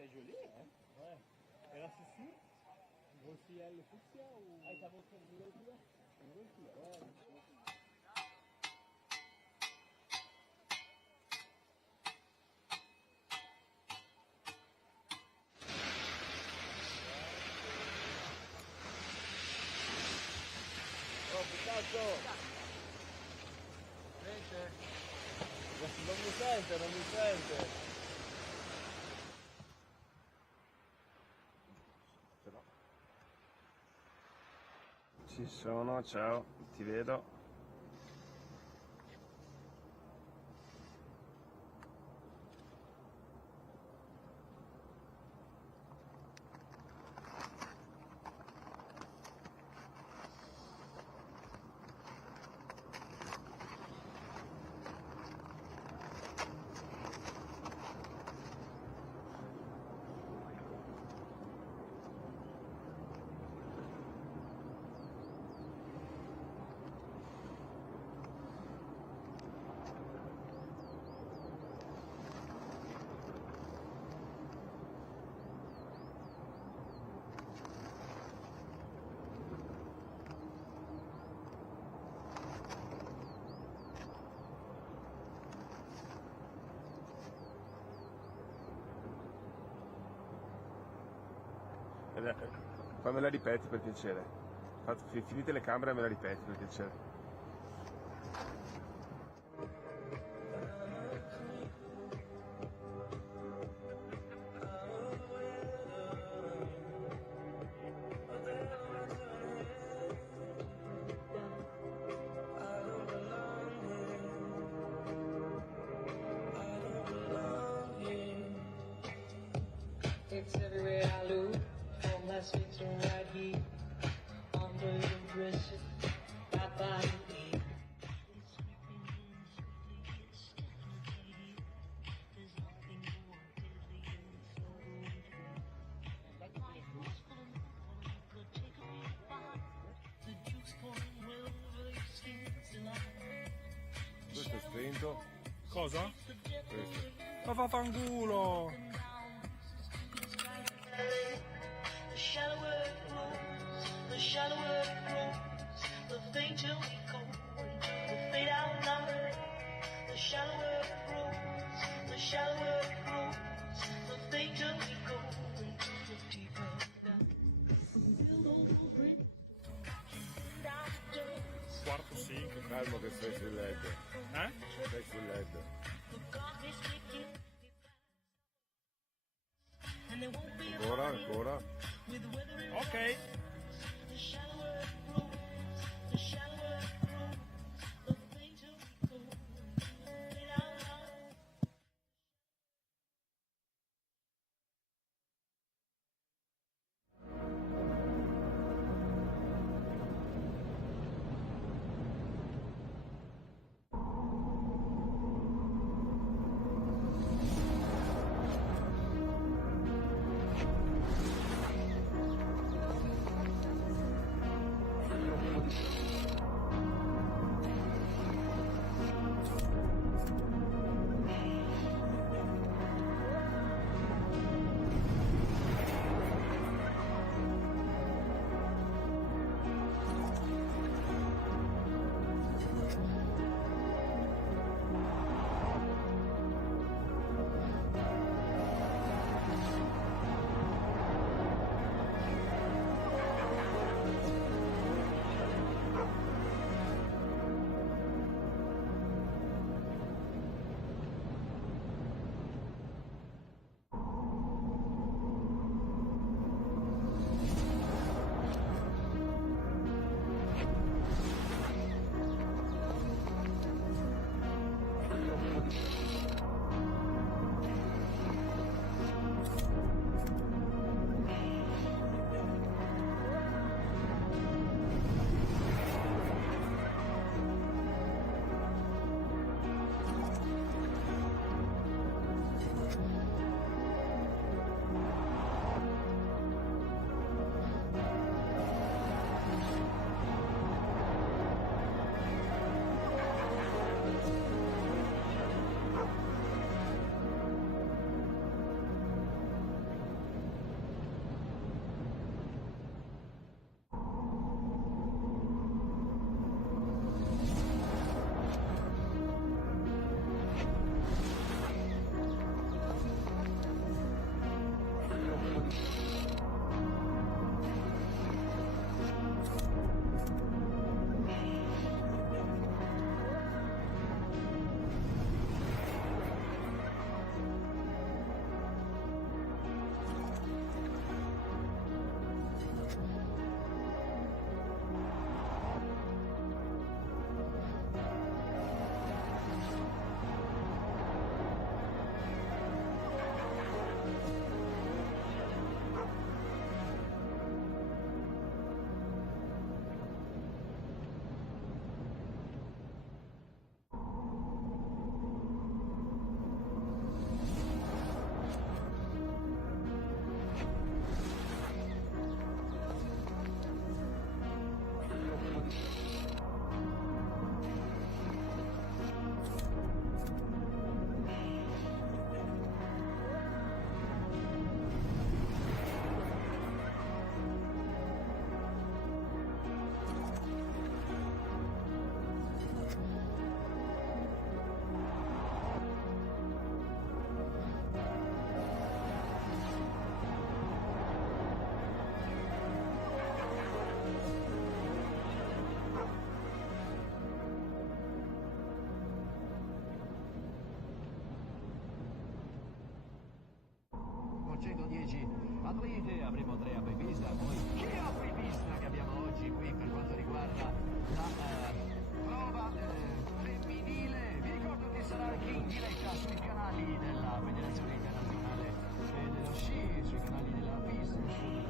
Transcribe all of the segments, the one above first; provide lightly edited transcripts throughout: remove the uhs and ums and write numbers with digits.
c'est joli, hein. Ouais. Et là, ceci, aussi elle fuchsia ou... Ah, t'as montré une nouvelle couleur? Une nouvelle couleur, ouais. Oh, cazzo! Sente? Non mi sente, non mi sente! Ce l'ho. Ci sono, ciao, ti vedo. Poi me la ripeti per piacere. Finite le camere e me la ripeti per piacere. It's everywhere I look, all my streets are right here, under impression, right by me. It's creeping in, something gets stuck in my head. There's nothing more deadly than so like my house full of people, you could take a real bite. The juice pouring well over your skin, still I Questo è spento. Cosa? Questo. Ma fa fanculo! The shallower it grows, the shallower it grows, the fainter we go into the fade out line. The shallower it grows, the shallower it grows, the fainter we go into the deeper Quarto sì. Calmo che sei sul letto. Eh? Sei sul letto. Ancora, ancora. Ok. 110 atleti, avremo 3 apripista, poi che apripista che abbiamo oggi qui per quanto riguarda la prova femminile. Vi ricordo che sarà anche in diretta sui canali della Federazione Internazionale dello Sci, sui canali della FIS, sul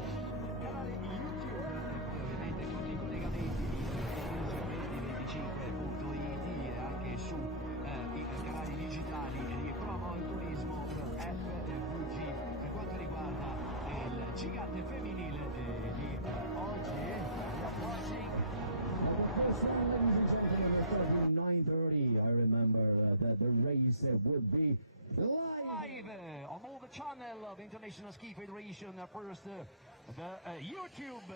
canale YouTube e poi ovviamente tutti i collegamenti di 25.it e anche su i canali digitali di Promo il Turismo FVG per quanto riguarda il gigante femminile di oggi. 9:30. I remember that the race will be Live on all the channel of International Ski Federation. First, the YouTube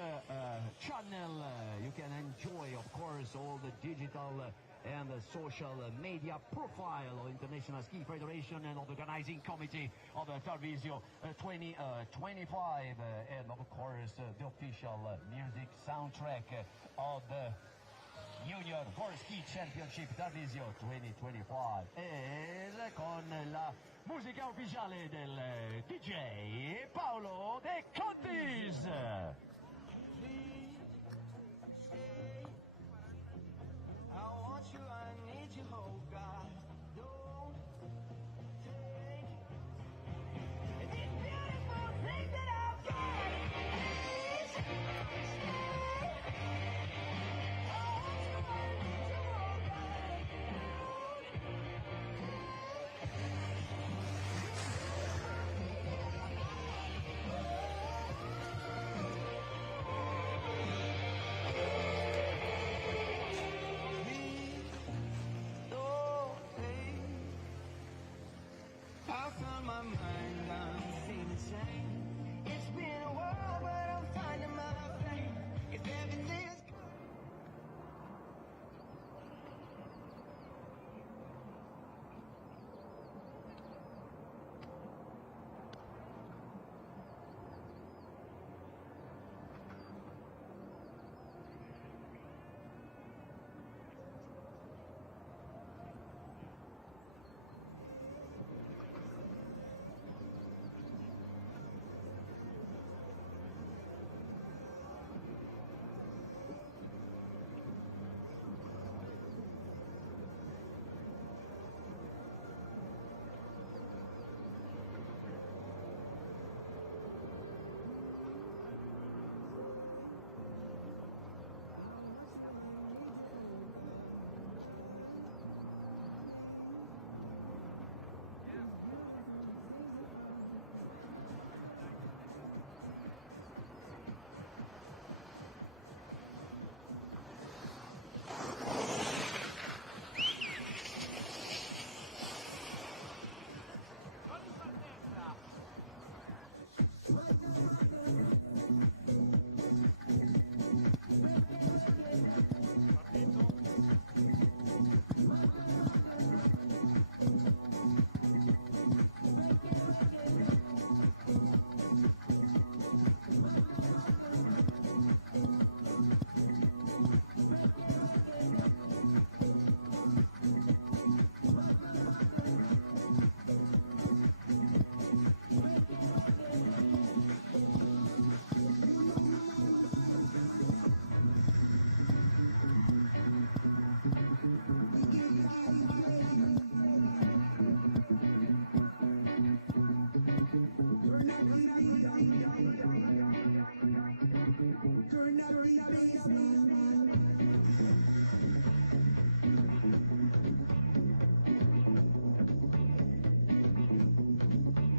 channel. You can enjoy, of course, all the digital and the social media profile of International Ski Federation and of the organizing committee of the Tarvisio 2025, and of course the official music soundtrack of the Junior World Ski Championship Tarvisio 2025 e con la musica ufficiale del DJ Paolo De Contis.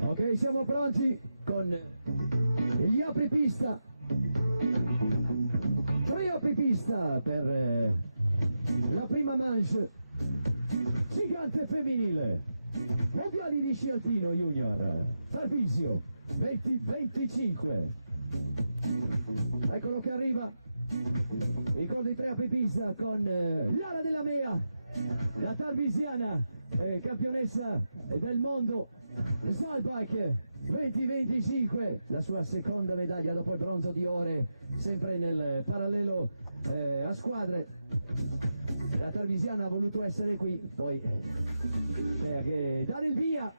Ok, siamo pronti con gli apripista. 3 apripista per la prima manche gigante femminile. Mondiali di sci alpino junior. Tarvisio 2025. Eccolo che arriva. Ricordo i 3 apripista con Lara della Mea, la tarvisiana campionessa del mondo Snowbike 2025, la sua seconda medaglia dopo il bronzo di Ore, sempre nel parallelo a squadre. La tarvisiana ha voluto essere qui, poi che dare il via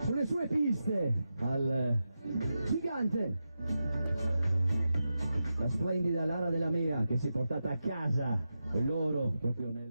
sulle sue piste al gigante. La splendida Lara della Mea che si è portata a casa l'oro proprio nel...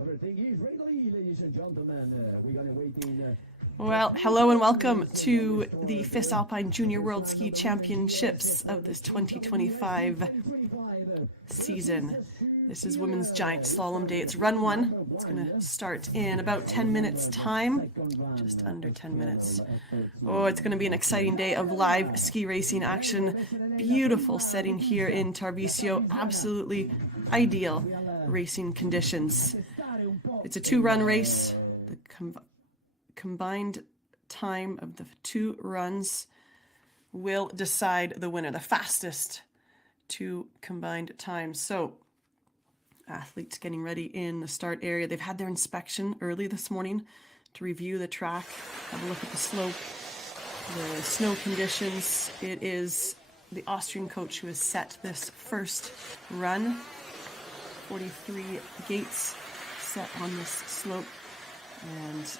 Everything is ready, ladies and gentlemen. We got waiting. Well, hello and welcome to the FIS Alpine Junior World Ski Championships of this 2025 season. This is Women's Giant Slalom Day. It's run one. It's going to start in about 10 minutes time, just under 10 minutes. Oh, it's going to be an exciting day of live ski racing action. Beautiful setting here in Tarvisio. Absolutely ideal racing conditions. It's a two-run race. The combined time of the two runs will decide the winner, the fastest two combined times. So athletes getting ready in the start area. They've had their inspection early this morning to review the track, have a look at the slope, the snow conditions. It is the Austrian coach who has set this first run. 43 gates set on this slope, and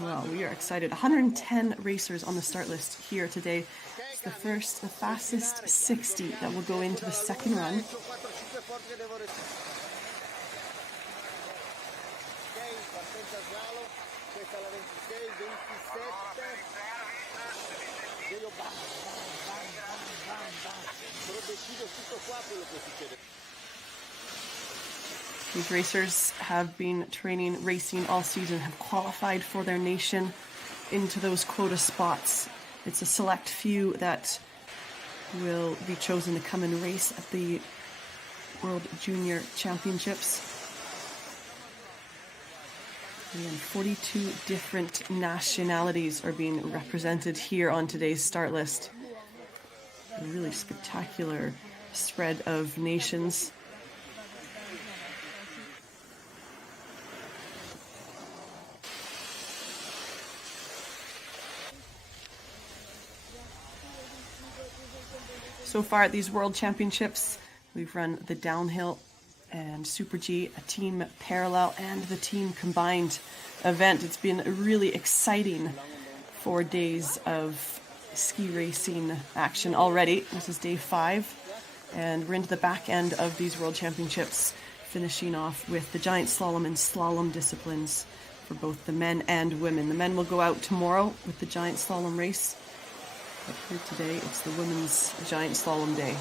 well, we are excited. 110 racers on the start list here today. It's the fastest 60 that will go into the second run. These racers have been training racing all season, have qualified for their nation into those quota spots. It's a select few that will be chosen to come and race at the World Junior Championships. Again, 42 different nationalities are being represented here on today's start list. A really spectacular spread of nations. So far at these World Championships, we've run the downhill and Super G, a team parallel, and the team combined event. It's been a really exciting 4 days of ski racing action already. This is day 5, and we're into the back end of these World Championships, finishing off with the giant slalom and slalom disciplines for both the men and women. The men will go out tomorrow with the giant slalom race. But here today, it's the women's giant slalom day.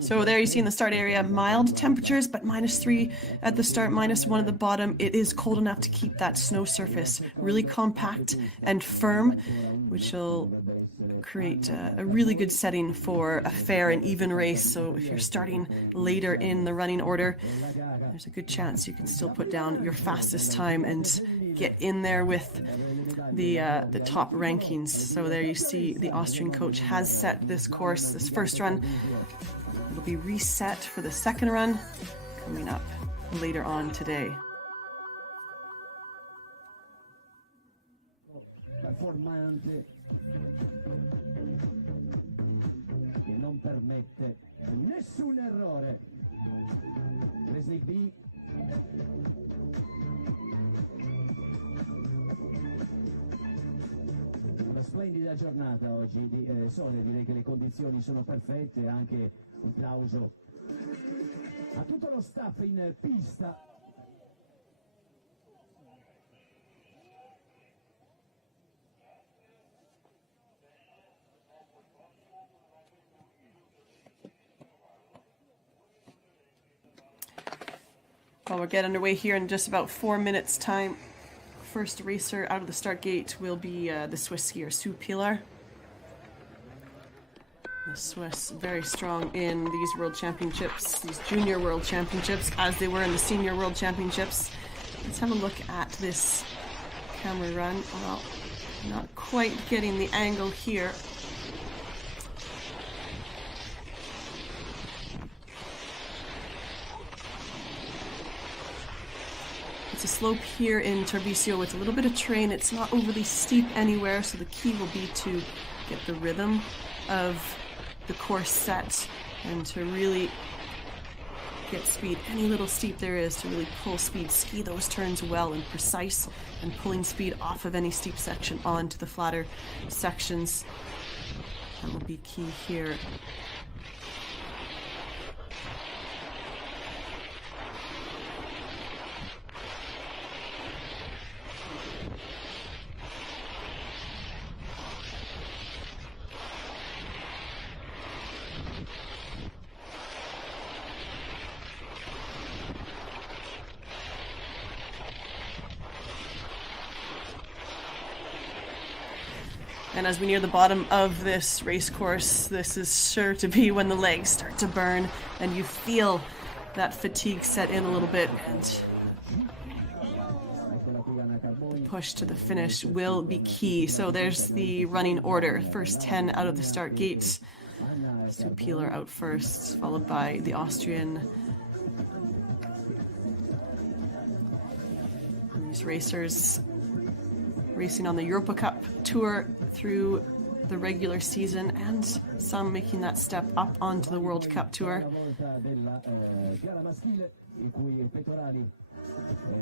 So there you see in the start area, mild temperatures, but -3 at the start, -1 at the bottom. It is cold enough to keep that snow surface really compact and firm, which will create a really good setting for a fair and even race. So if you're starting later in the running order, there's a good chance you can still put down your fastest time and get in there with the top rankings. So there you see the Austrian coach has set this course, this first run. It'll be reset for the second run coming up later on today. Non permette nessun errore. Leslie B. Una splendida giornata oggi di sole, direi che le condizioni sono perfette, anche un plauso a tutto lo staff in pista. Well, we'll get underway here in just about 4 minutes' time. First racer out of the start gate will be the Swiss skier Sue Pilar. The Swiss very strong in these World Championships, these Junior World Championships, as they were in the Senior World Championships. Let's have a look at this camera run. Well, not quite getting the angle here. It's a slope here in Tarvisio with a little bit of terrain. It's not overly steep anywhere, so the key will be to get the rhythm of the course set and to really get speed. Any little steep there is to really pull speed, ski those turns well and precise, and pulling speed off of any steep section onto the flatter sections. That will be key here. And as we near the bottom of this race course, this is sure to be when the legs start to burn and you feel that fatigue set in a little bit, and push to the finish will be key. So there's the running order. First 10 out of the start gates. Sue Pilar out first, followed by the Austrian. And these racers racing on the Europa Cup Tour through the regular season, and some making that step up onto the World Cup Tour.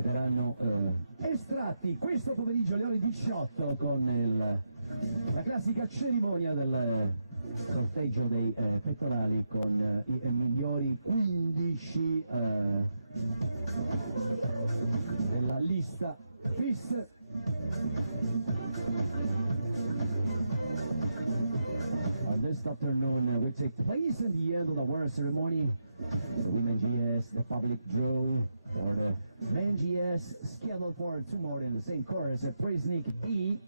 Verranno estratti questo pomeriggio alle ore 18 con la classica cerimonia del sorteggio dei pettorali con i migliori 15 della lista FIS. This afternoon will take place at the end of the award ceremony. The women GS, the public draw for the men GS, scheduled for tomorrow in the same course at Prisnik E.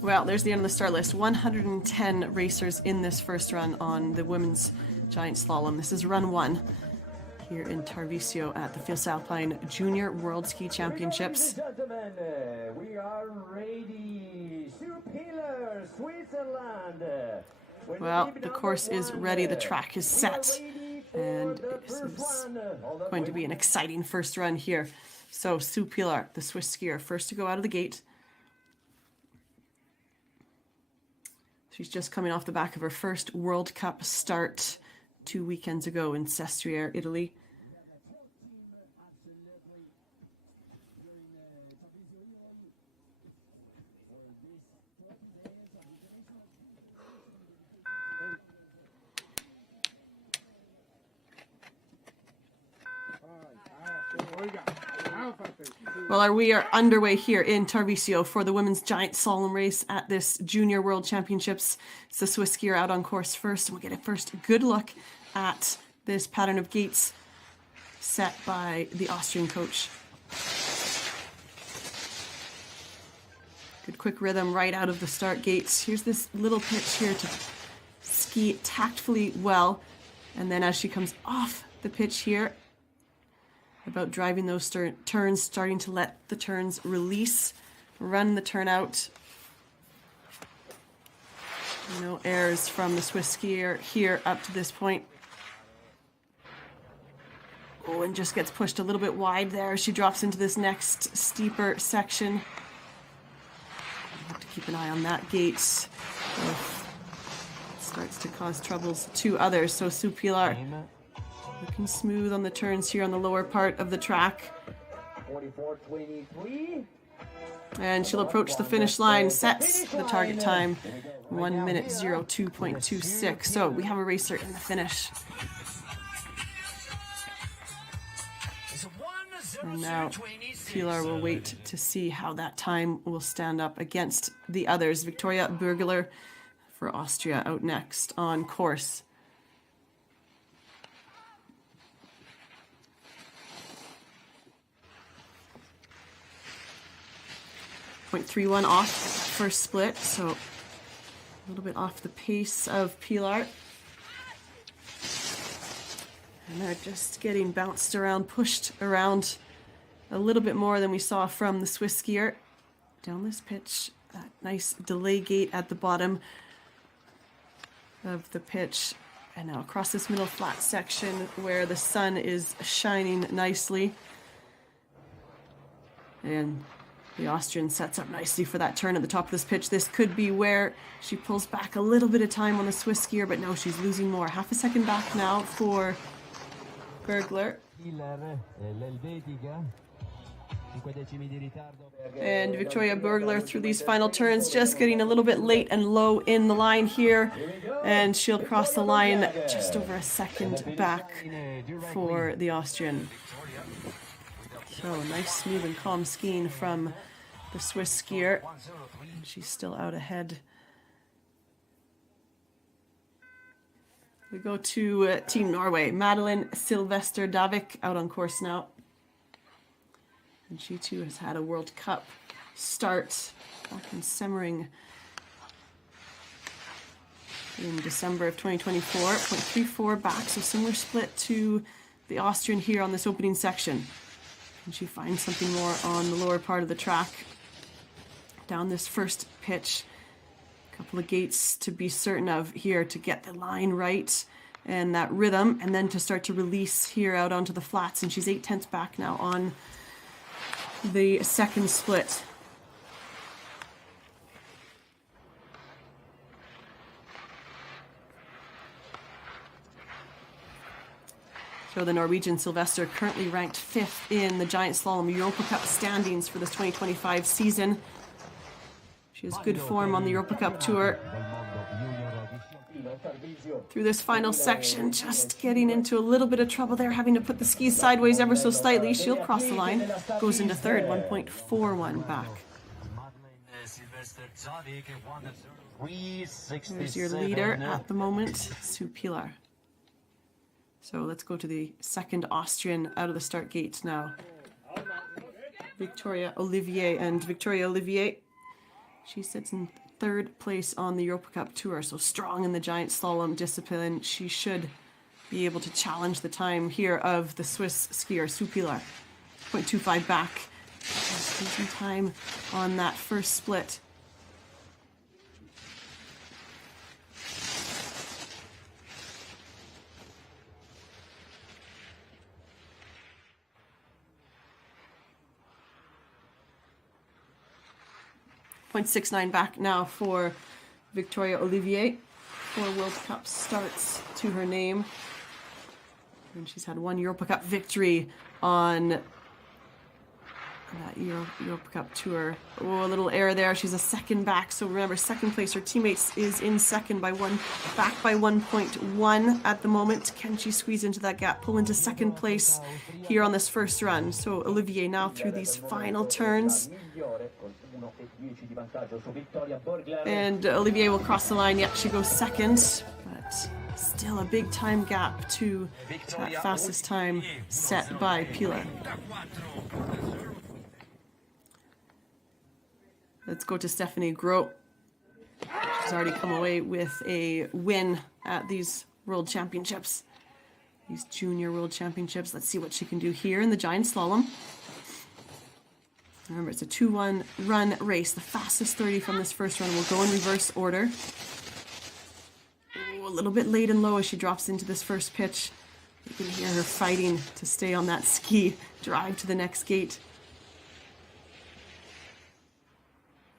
Well, there's the end of the start list. 110 racers in this first run on the women's giant slalom. This is run 1 here in Tarvisio at the FIS Alpine Junior World Ski Championships. Ladies and gentlemen, we are ready. Sue Pilar, Switzerland. Well, the course is ready, the track is set, and this is going to be an exciting first run here. So Sue Pilar, the Swiss skier, first to go out of the gate. She's just coming off the back of her first World Cup start 2 weekends ago in Sestriere, Italy. Well, we are underway here in Tarvisio for the women's giant slalom race at this Junior World Championships. It's the Swiss skier out on course first. We'll get a first good look at this pattern of gates set by the Austrian coach. Good quick rhythm right out of the start gates. Here's this little pitch here to ski tactfully well. And then as she comes off the pitch here, about driving those turns, starting to let the turns release, run the turn out. No errors from the Swiss skier here up to this point. Oh, and just gets pushed a little bit wide there. She drops into this next steeper section. Have to keep an eye on that gate. It starts to cause troubles to others. So Sue Pilar looking smooth on the turns here on the lower part of the track. 44:23. And she'll approach the finish line, sets the target time, 1 minute 02.26. So we have a racer in the finish. And now Pilar will wait to see how that time will stand up against the others. Victoria Burgler for Austria out next on course. .31 off first split, so a little bit off the pace of Pilar. And they're just getting bounced around, pushed around a little bit more than we saw from the Swiss skier. Down this pitch, that nice delay gate at the bottom of the pitch. And now across this middle flat section where the sun is shining nicely. And the Austrian sets up nicely for that turn at the top of this pitch. This could be where she pulls back a little bit of time on the Swiss skier, but no, she's losing more. Half a second back now for Burgler. And Victoria Burgler through these final turns, just getting a little bit late and low in the line here. And she'll cross the line just over a second back for the Austrian. So nice, smooth and calm skiing from the Swiss skier. And she's still out ahead. We go to Team Norway. Madeline Sylvester Davik out on course now. And she too has had a World Cup start back in Semmering in December of 2024. 0.34 back, so similar split to the Austrian here on this opening section. And she finds something more on the lower part of the track. Down this first pitch. A couple of gates to be certain of here to get the line right and that rhythm, and then to start to release here out onto the flats. And she's 0.8 back now on the second split. So the Norwegian Sylvester currently ranked 5th in the Giant Slalom Europa Cup standings for this 2025 season. She has good form on the Europa Cup Tour. Through this final section, just getting into a little bit of trouble there, having to put the skis sideways ever so slightly. She'll cross the line, goes into third, 1.41 back. There's your leader at the moment, Sue Pilar. So let's go to the second Austrian out of the start gates now. Victoria Olivier. And Victoria Olivier, she sits in third place on the Europa Cup Tour, so strong in the giant slalom discipline. She should be able to challenge the time here of the Swiss skier, Sue Pilar. 0.25 back. Losing time on that first split. .69 back now for Victoria Olivier. 4 World Cup starts to her name. And she's had 1 Europa Cup victory on that Europa Cup Tour. Oh, a little error there. She's a second back. So remember, second place. Her teammates is in second by back by 1.1 at the moment. Can she squeeze into that gap, pull into second place here on this first run? So Olivier now through these final turns. And Olivier will cross the line. Yep, she goes second, but still a big time gap to that fastest time set by Pilar. Let's go to Stephanie Gros. She's already come away with a win at these World Championships, these Junior World Championships. Let's see what she can do here in the giant slalom. Remember, it's a 2-1 run race. The fastest 30 from this first run will go in reverse order. Ooh, a little bit late and low as she drops into this first pitch. You can hear her fighting to stay on that ski, drive to the next gate.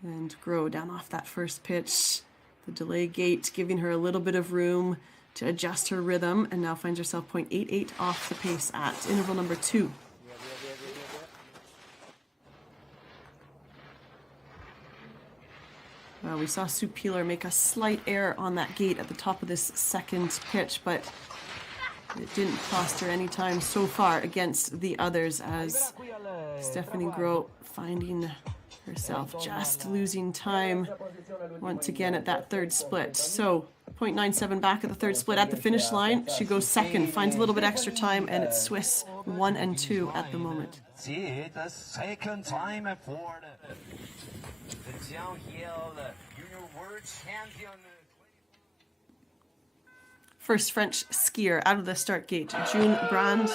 And Gros down off that first pitch. The delay gate giving her a little bit of room to adjust her rhythm, and now finds herself 0.88 off the pace at interval number 2. We saw Sue Pilar make a slight error on that gate at the top of this second pitch, but it didn't cost her any time so far against the others, as Stephanie Gros finding herself just losing time once again at that third split. So 0.97 back at the third split. At the finish line, she goes second, finds a little bit extra time, and it's Swiss 1 and 2 at the moment. See the second time for the downhill junior world champion. First French skier out of the start gate, June Brand.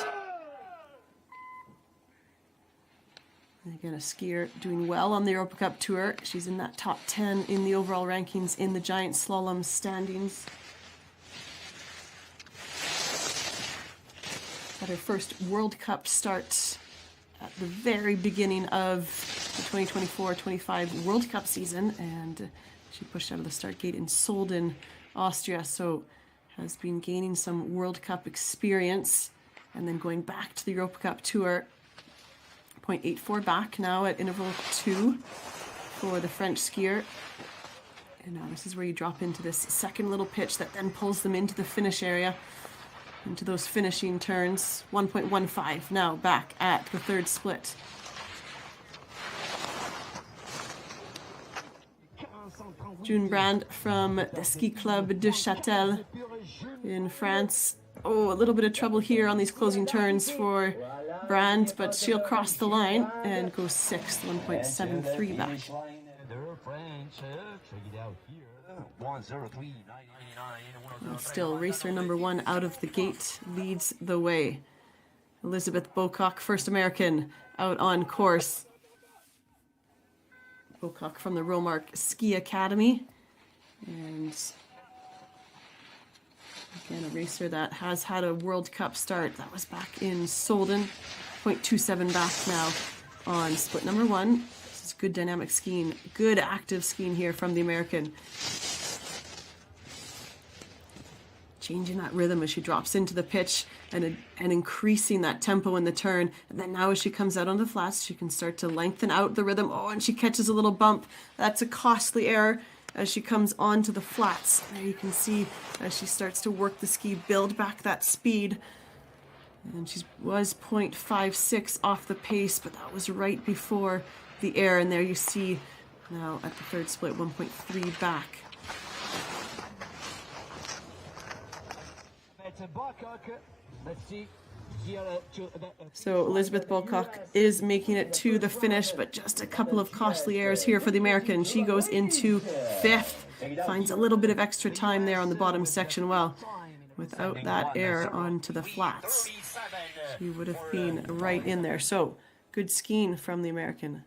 And again, a skier doing well on the Europa Cup Tour. She's in that top 10 in the overall rankings in the giant slalom standings. Had her first World Cup start at the very beginning of the 2024-25 World Cup season, and she pushed out of the start gate in Solden, Austria, so has been gaining some World Cup experience and then going back to the Europa Cup Tour. 0.84 back now at interval 2 for the French skier. And now this is where you drop into this second little pitch that then pulls them into the finish area, into those finishing turns. 1.15 now back at the third split. June Brand from the Ski Club de Châtel in France. Oh, a little bit of trouble here on these closing turns for Brand, but she'll cross the line and go 6th, 1.73 back. Still, racer number 1 out of the gate leads the way. Elizabeth Bocock, first American out on course. Bocock from the Romark Ski Academy. And again, a racer that has had a World Cup start. That was back in Solden. 0.27 back now on split number 1. This is good dynamic skiing, good active skiing here from the American. Changing that rhythm as she drops into the pitch and increasing that tempo in the turn. And then now as she comes out on the flats, she can start to lengthen out the rhythm. Oh, and she catches a little bump. That's a costly error as she comes onto the flats. There you can see as she starts to work the ski, build back that speed. And she was 0.56 off the pace, but that was right before the error. And there you see now at the third split, 1.3 back. So Elizabeth Bocock is making it to the finish, but just a couple of costly errors here for the American. She goes into 5th, finds a little bit of extra time there on the bottom section. Well, without that error onto the flats, she would have been right in there. So good skiing from the American.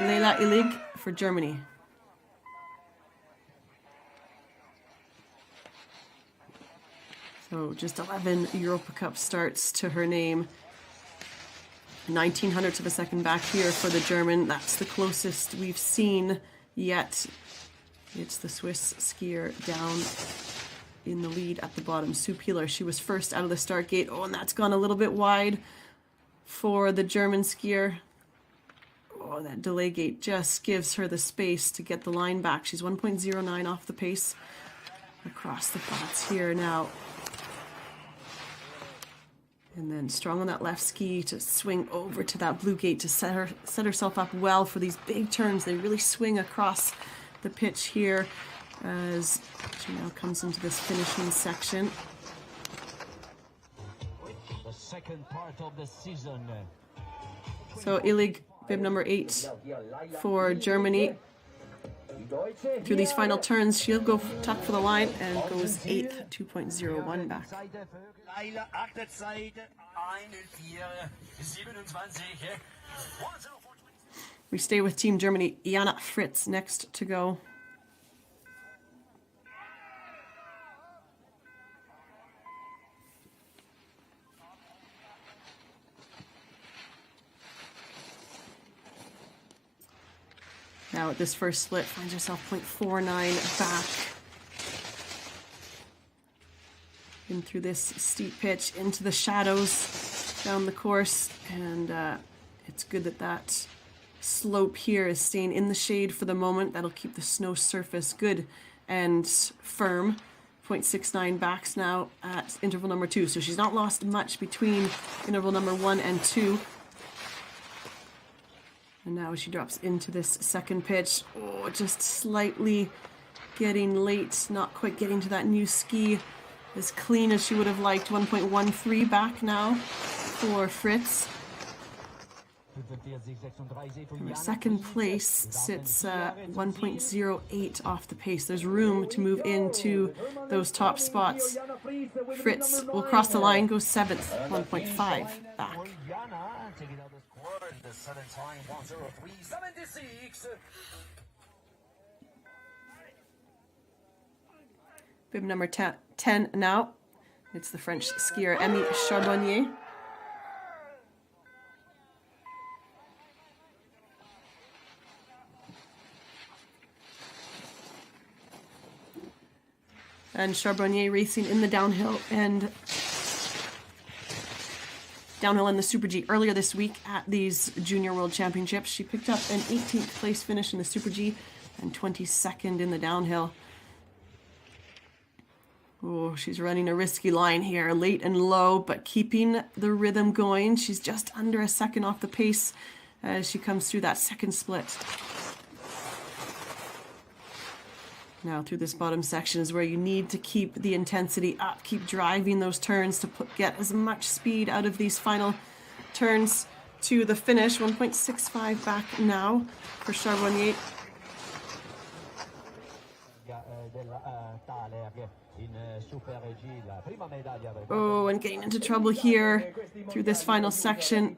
Leila Illig for Germany. So just 11 Europa Cup starts to her name. 1900ths of a second back here for the German. That's the closest we've seen yet. It's the Swiss skier down in the lead at the bottom. Sue Peeler, she was first out of the start gate. Oh, and that's gone a little bit wide for the German skier. Oh, that delay gate just gives her the space to get the line back. She's 1.09 off the pace. Across the flats here now. And then strong on that left ski to swing over to that blue gate to set herself up well for these big turns. They really swing across the pitch here as she now comes into this finishing section. The second part of the season. So Illig, bib number 8 for Germany. Through these final turns, she'll go tuck for the line and goes 8th, 2.01 back. We stay with Team Germany. Jana Fritz next to go. Now at this first split, finds herself 0.49 back. In through this steep pitch, into the shadows, down the course. And it's good that that slope here is staying in the shade for the moment. That'll keep the snow surface good and firm. 0.69 backs now at interval number 2. So she's not lost much between interval number 1 and 2. And now she drops into this second pitch. Oh, just slightly getting late, not quite getting to that new ski as clean as she would have liked. 1.13 back now for Fritz. Her second place sits 1.08 off the pace. There's room to move into those top spots. Fritz will cross the line, go 7th, 1.5 back. Bib number 10 now. It's the French skier Amy Charbonnier. And Charbonnier racing in the downhill and the Super G earlier this week at these Junior World Championships. She picked up an 18th place finish in the Super G and 22nd in the downhill. Oh, she's running a risky line here, late and low, but keeping the rhythm going. She's just under a second off the pace as she comes through that second split. Now through this bottom section is where you need to keep the intensity up, keep driving those turns to get as much speed out of these final turns to the finish. 1.65 back now for Charbonnier. Oh, and getting into trouble here through this final section.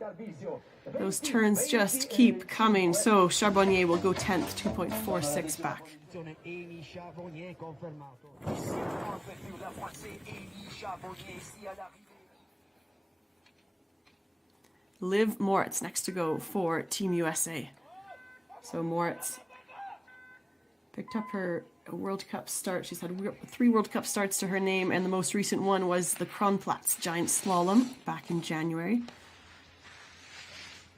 Those turns just keep coming. So Charbonnier will go 10th, 2.46 back. Liv Moritz next to go for Team USA. So Moritz picked up her World Cup start. She's had 3 World Cup starts to her name, and the most recent one was the Kronplatz Giant Slalom back in January.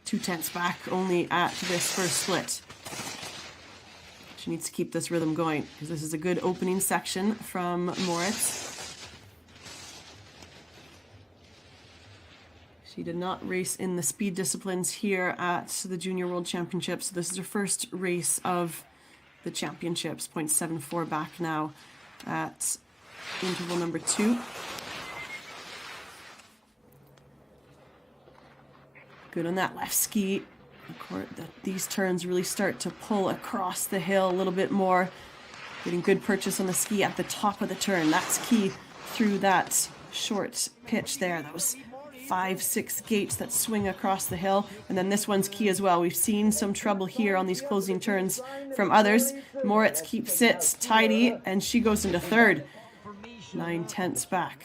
0.2 back only at this first split. She needs to keep this rhythm going because this is a good opening section from Moritz. She did not race in the speed disciplines here at the Junior World Championships. So this is her first race of the championships. 0.74 back now at interval number 2. Good on that left ski. Of course, these turns really start to pull across the hill a little bit more. Getting good purchase on the ski at the top of the turn. That's key through that short pitch there. That was 5-6 gates that swing across the hill. And then this one's key as well. We've seen some trouble here on these closing turns from others. Moritz keeps it tidy, and she goes into 3rd. 9/10 back.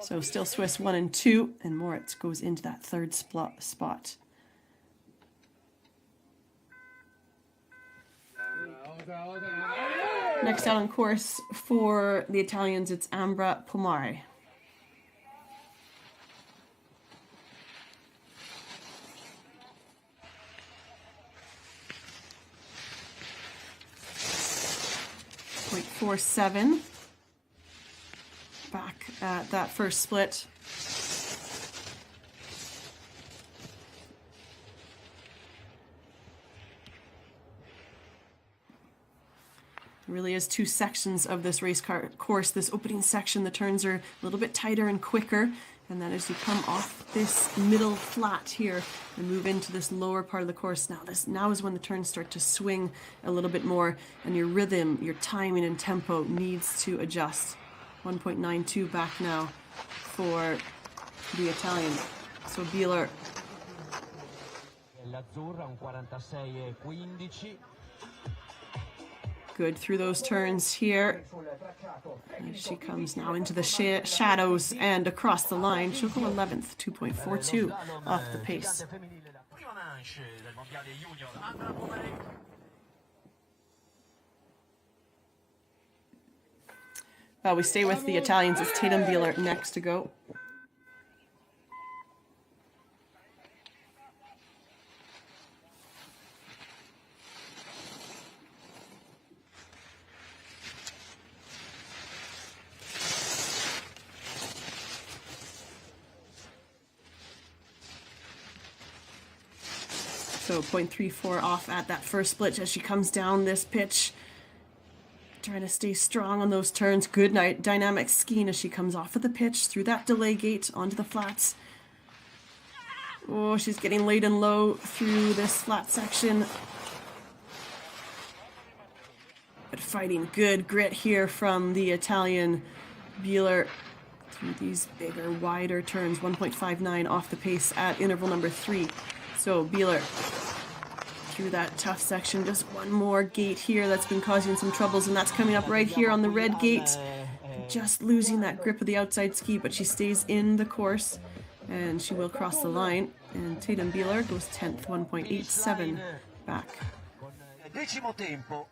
So still Swiss 1 and 2, and Moritz goes into that 3rd spot. Next out on course for the Italians, it's Ambra Pomare. .47 back at that first split. There really is two sections of this race course. This opening section, the turns are a little bit tighter and quicker. And then as you come off this middle flat here and move into this lower part of the course, now is when the turns start to swing a little bit more, and your rhythm, your timing and tempo needs to adjust. 1.92 back now for the Italian. So Bieler. Good through those turns here. And she comes now into the shadows and across the line. She'll go 11th, 2.42 off the pace. We stay with the Italians. It's Tatum Bieler next to go. So 0.34 off at that first split as she comes down this pitch. Trying to stay strong on those turns. Good dynamic skiing as she comes off of the pitch through that delay gate onto the flats. Oh, she's getting late and low through this flat section. But fighting good grit here from the Italian Bieler through these bigger, wider turns. 1.59 off the pace at interval number 3. So Bieler through that tough section, just one more gate here that's been causing some troubles, and that's coming up right here on the red gate. Just losing that grip of the outside ski, but she stays in the course and she will cross the line. And Tatum Bieler goes 10th, 1.87 back.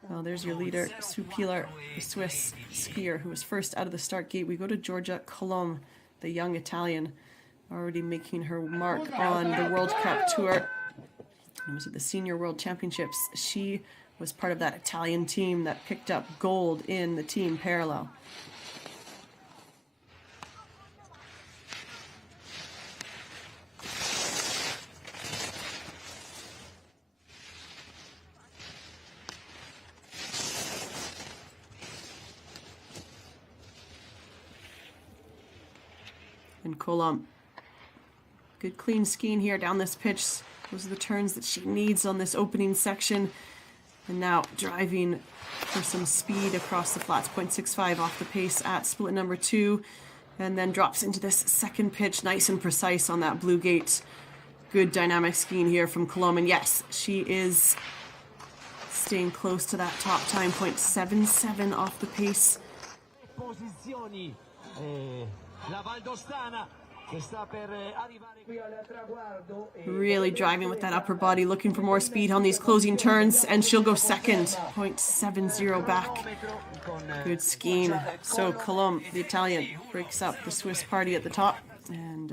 Well, there's your leader, Sue Pilar, the Swiss skier who was first out of the start gate. We go to Georgia Colomb, the young Italian, already making her mark on the World Cup tour. It was at the Senior World Championships. She was part of that Italian team that picked up gold in the team parallel. And Colomb. Good clean skiing here down this pitch. Those are the turns that she needs on this opening section. And now driving for some speed across the flats. 0.65 off the pace at split number 2. And then drops into this second pitch, nice and precise on that blue gate. Good dynamic skiing here from Colomb. And yes, she is staying close to that top time. 0.77 off the pace. Really driving with that upper body, looking for more speed on these closing turns, and she'll go second, 0.70 back. Good skiing. So Colomb, the Italian, breaks up the Swiss party at the top and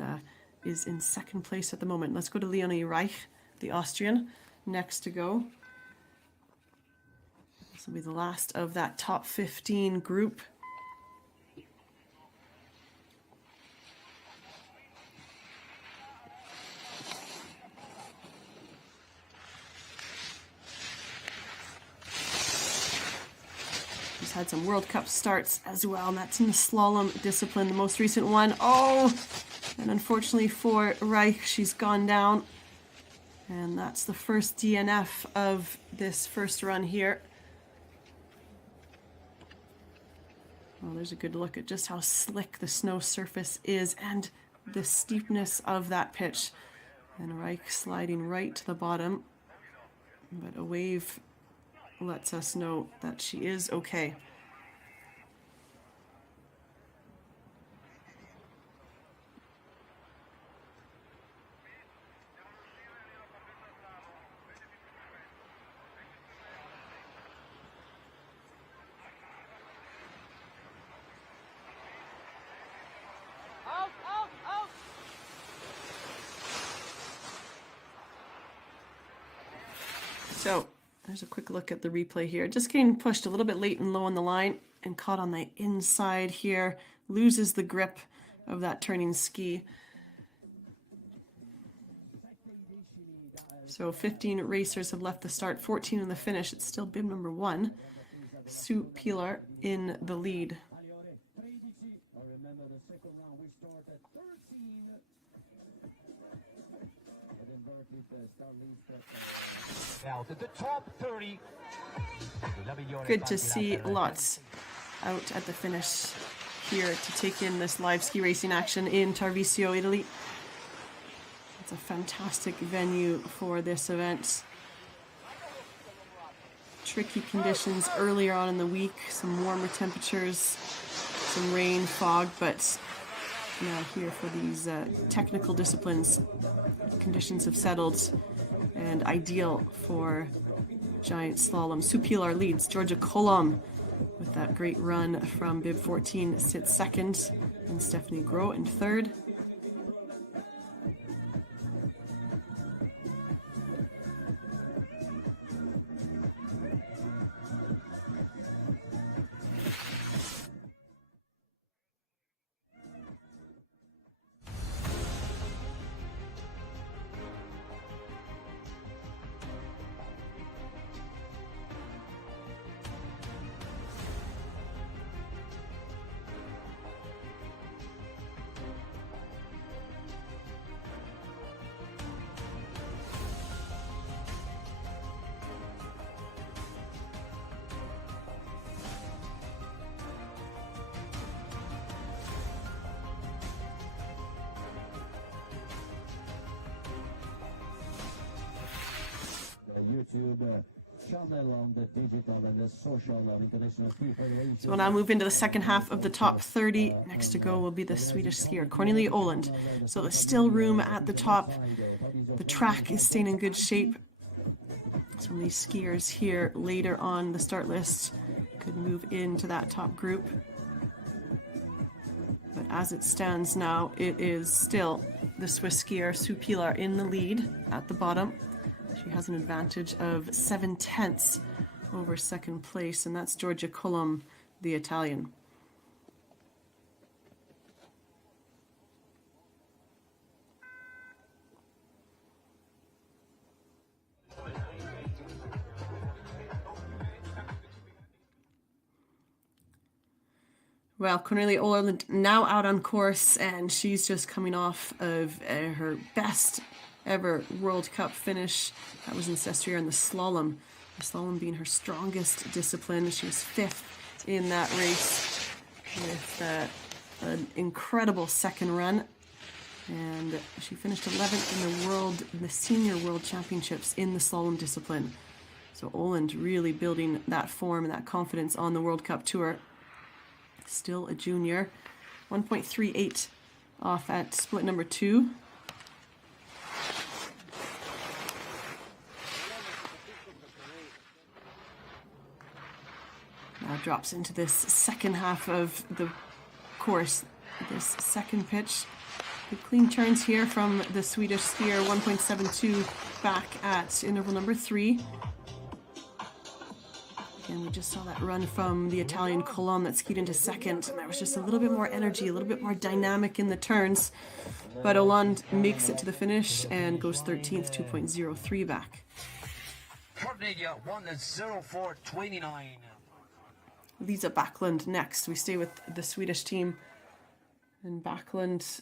is in second place at the moment. Let's go to Leonie Reich, the Austrian, next to go. This will be the last of that top 15 group. She's had some World Cup starts as well, and that's in the slalom discipline, the most recent one. Oh, and unfortunately for Reich, she's gone down. And that's the first DNF of this first run here. Well, there's a good look at just how slick the snow surface is and the steepness of that pitch. And Reich sliding right to the bottom, but a wave lets us know that she is okay. So there's a quick look at the replay here. Just getting pushed a little bit late and low on the line and caught on the inside here. Loses the grip of that turning ski. So 15 racers have left the start, 14 in the finish. It's still bib number 1. Sue Pilar in the lead. Now to the top 30. Good to see lots out at the finish here to take in this live ski racing action in Tarvisio, Italy. It's a fantastic venue for this event. Tricky conditions earlier on in the week, some warmer temperatures, some rain, fog, but now here for these technical disciplines, conditions have settled and ideal for giant slalom. Sue Pilar leads. Georgia Kolom with that great run from bib 14 sits second, and Stephanie Gros in third. YouTube channel on the digital and the social of International Ski Federation. So we'll now move into the second half of the top 30. Next to go will be the Swedish skier Cornelia Öland. So there's still room at the top. The track is staying in good shape. Some of these skiers here later on the start list could move into that top group. But as it stands now, it is still the Swiss skier Sue Pilar in the lead at the bottom. She has an advantage of 7/10 over second place, and that's Georgia Kolom, the Italian. Well, Cornelia Öland now out on course, and she's just coming off of her best ever World Cup finish. That was in Sestriere in the slalom being her strongest discipline. She was 5th in that race with an incredible second run, and she finished 11th in the senior world championships in the slalom discipline. So Öland really building that form and that confidence on the World Cup tour. Still a junior, 1.38 off at split number 2. Now drops into this second half of the course, this second pitch. Good clean turns here from the Swedish skier, 1.72 back at interval number 3. And we just saw that run from the Italian Kolom that skied into second, and there was just a little bit more energy, a little bit more dynamic in the turns. But Öland makes it to the finish and goes 13th, 2.03 back. Cornelia 1:04.29. Lisa Backlund next. We stay with the Swedish team. And Backlund,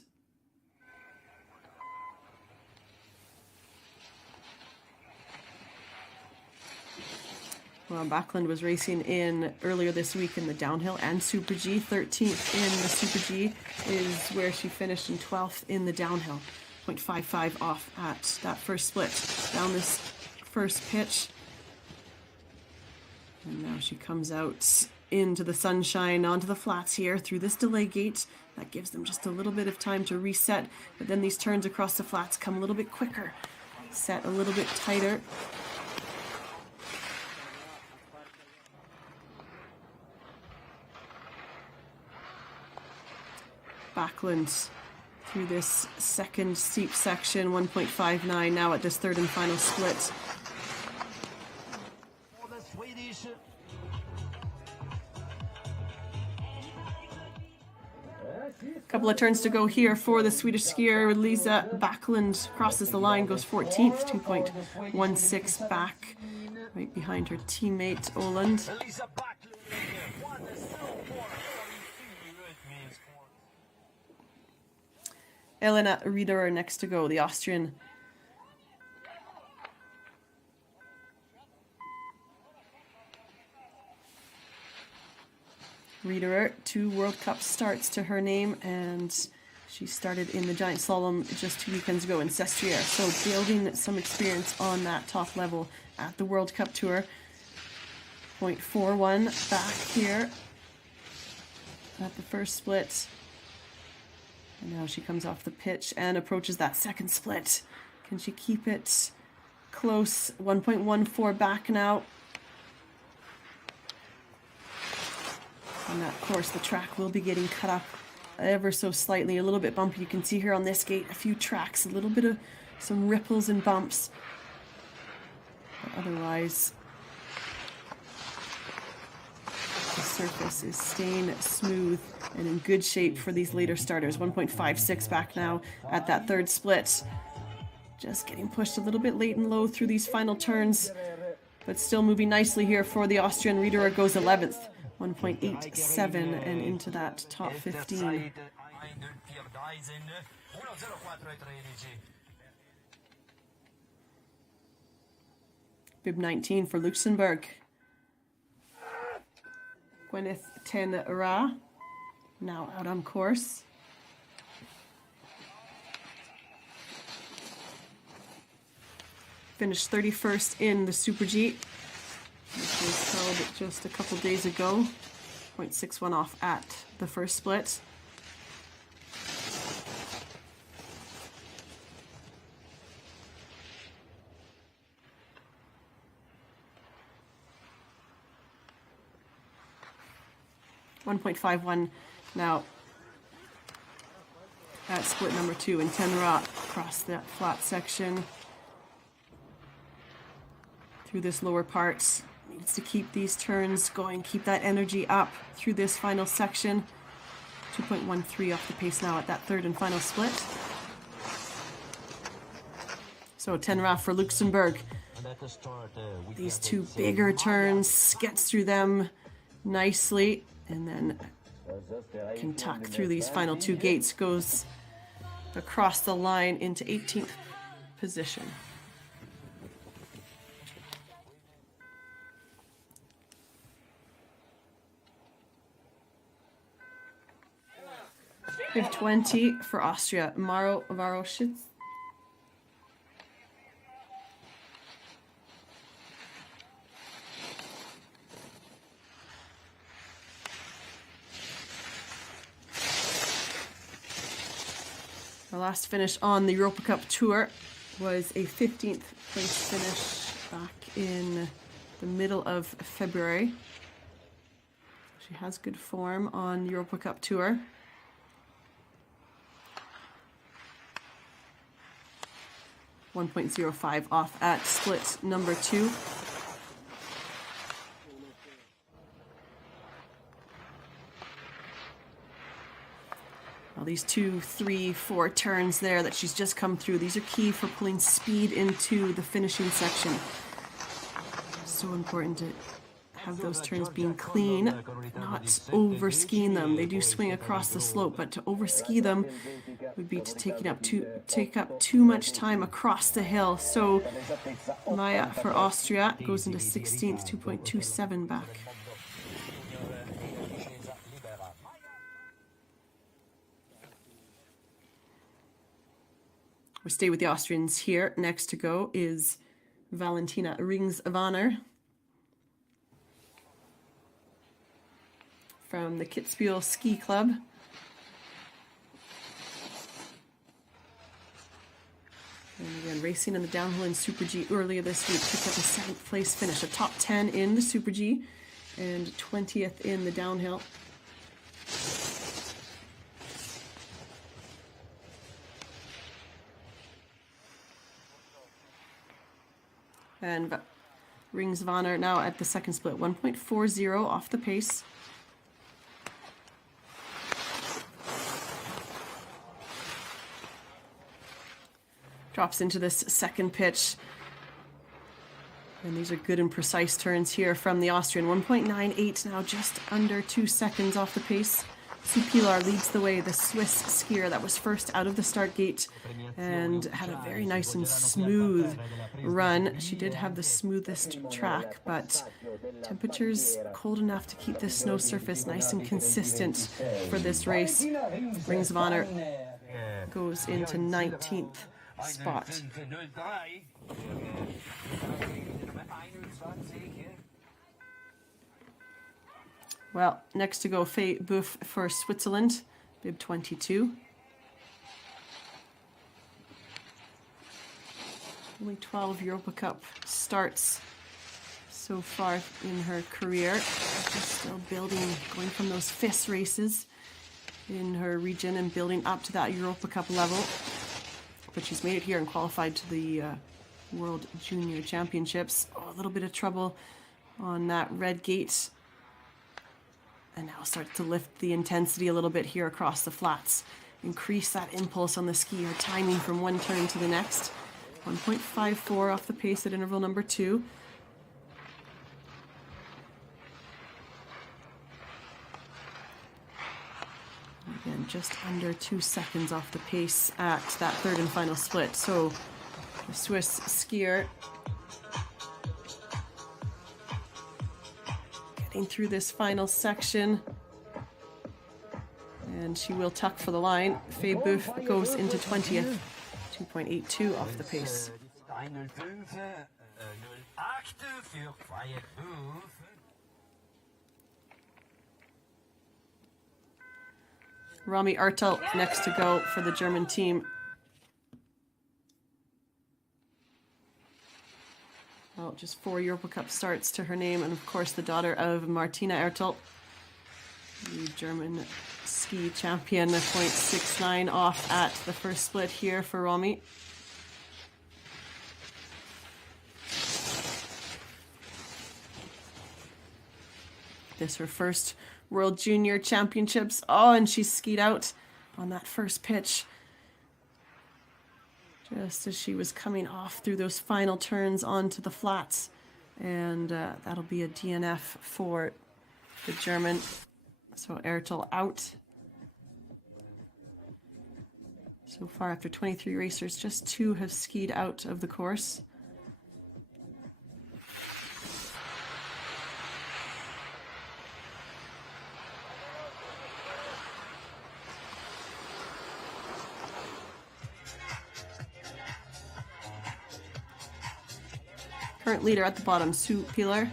well, Backlund was racing in earlier this week in the downhill and Super G. 13th in the Super G is where she finished, in 12th in the downhill. 0.55 off at that first split. Down this first pitch. And now she comes out into the sunshine, onto the flats here through this delay gate. That gives them just a little bit of time to reset, but then these turns across the flats come a little bit quicker. Set a little bit tighter. Backlund through this second steep section, 1.59 now at this third and final split. Couple of turns to go here for the Swedish skier. Lisa Backlund crosses the line, goes 14th, 2.16 back, right behind her teammate Oland. Elena Riederer next to go, the Austrian. Riederer, 2 World Cup starts to her name, and she started in the giant slalom just 2 weekends ago in Sestriere. So building some experience on that top level at the World Cup Tour. 0.41 back here at the first split. And now she comes off the pitch and approaches that second split. Can she keep it close? 1.14 back now. On that course, the track will be getting cut up ever so slightly, a little bit bumpy. You can see here on this gate a few tracks, a little bit of some ripples and bumps. But otherwise, the surface is staying smooth and in good shape for these later starters. 1.56 back now at that third split. Just getting pushed a little bit late and low through these final turns, but still moving nicely here for the Austrian. Riederer goes 11th. 1.87 and into that top 15. Bib 19 for Luxembourg. Gwyneth Ten Ra, now out on course. Finished 31st in the Super G, which was held just a couple days ago. 0.61 off at the first split. .51 now at split number 2, and Ten Ra across that flat section through this lower part. Needs to keep these turns going, keep that energy up through this final section. 2.13 off the pace now at that third and final split. So Ten Ra for Luxembourg. These 2 bigger turns, gets through them nicely, and then can tuck through these final 2 gates, goes across the line into 18th position. Bib 20 for Austria, Maro Varoshitz. Our last finish on the Europa Cup Tour was a 15th place finish back in the middle of February. She has good form on the Europa Cup Tour. .05 off at split number 2. Well, these 2, 3, 4 turns there that she's just come through, these are key for pulling speed into the finishing section. So important to have those turns being clean, not over skiing them. They do swing across the slope, but to over ski them would be to take up too much time across the hill. So Maya for Austria goes into 16th, 2.27 back. We stay with the Austrians here. Next to go is Valentina Ringsvaner from the Kitzbühel Ski Club. And again, racing in the downhill in Super G earlier this week, picked up a 7th place finish, a top 10 in the Super G, and 20th in the downhill. And Ringsvaner now at the second split, 1.40 off the pace. Drops into this second pitch. And these are good and precise turns here from the Austrian. 1.98 now, just under 2 seconds off the pace. Sue Pilar leads the way, the Swiss skier that was first out of the start gate and had a very nice and smooth run. She did have the smoothest track, but temperatures cold enough to keep this snow surface nice and consistent for this race. Rings of Honor goes into 19th spot. Well, next to go, Faye Boeuf for Switzerland, bib 22. Only 12 Europa Cup starts so far in her career. She's still building, going from those FIS races in her region and building up to that Europa Cup level. But she's made it here and qualified to the World Junior Championships. Oh, a little bit of trouble on that red gate. And now start to lift the intensity a little bit here across the flats. Increase that impulse on the ski, her timing from one turn to the next. 1.54 off the pace at interval number 2. Again, just under 2 seconds off the pace at that third and final split. So the Swiss skier through this final section, and she will tuck for the line. Faye Boeuf goes into 20th, 2.82 off the pace. Rami Ertel next to go for the German team. Well, just 4 Europa Cup starts to her name, and of course the daughter of Martina Ertel, the German ski champion, 0.69 off at the first split here for Rami. This her first World Junior Championships. Oh, and she skied out on that first pitch. Just as she was coming off through those final turns onto the flats. And that'll be a DNF for the German. So Ertel out. So far, after 23 racers, just 2 have skied out of the course. Current leader at the bottom, Sue Pilar.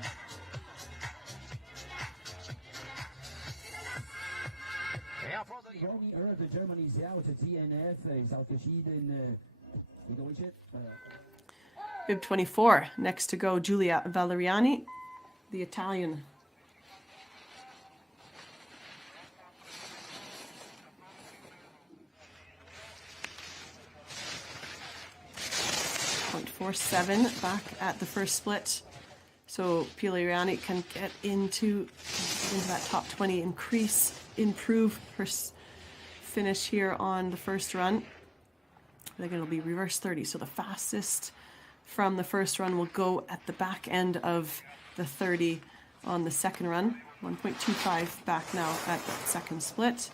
Bib 24, next to go, Giulia Valeriani, the Italian. .47 back at the first split. So Valeriani can get into that top 20, improve her finish here on the first run. I think it'll be reverse 30. So the fastest from the first run will go at the back end of the 30 on the second run. 1.25 back now at the second split.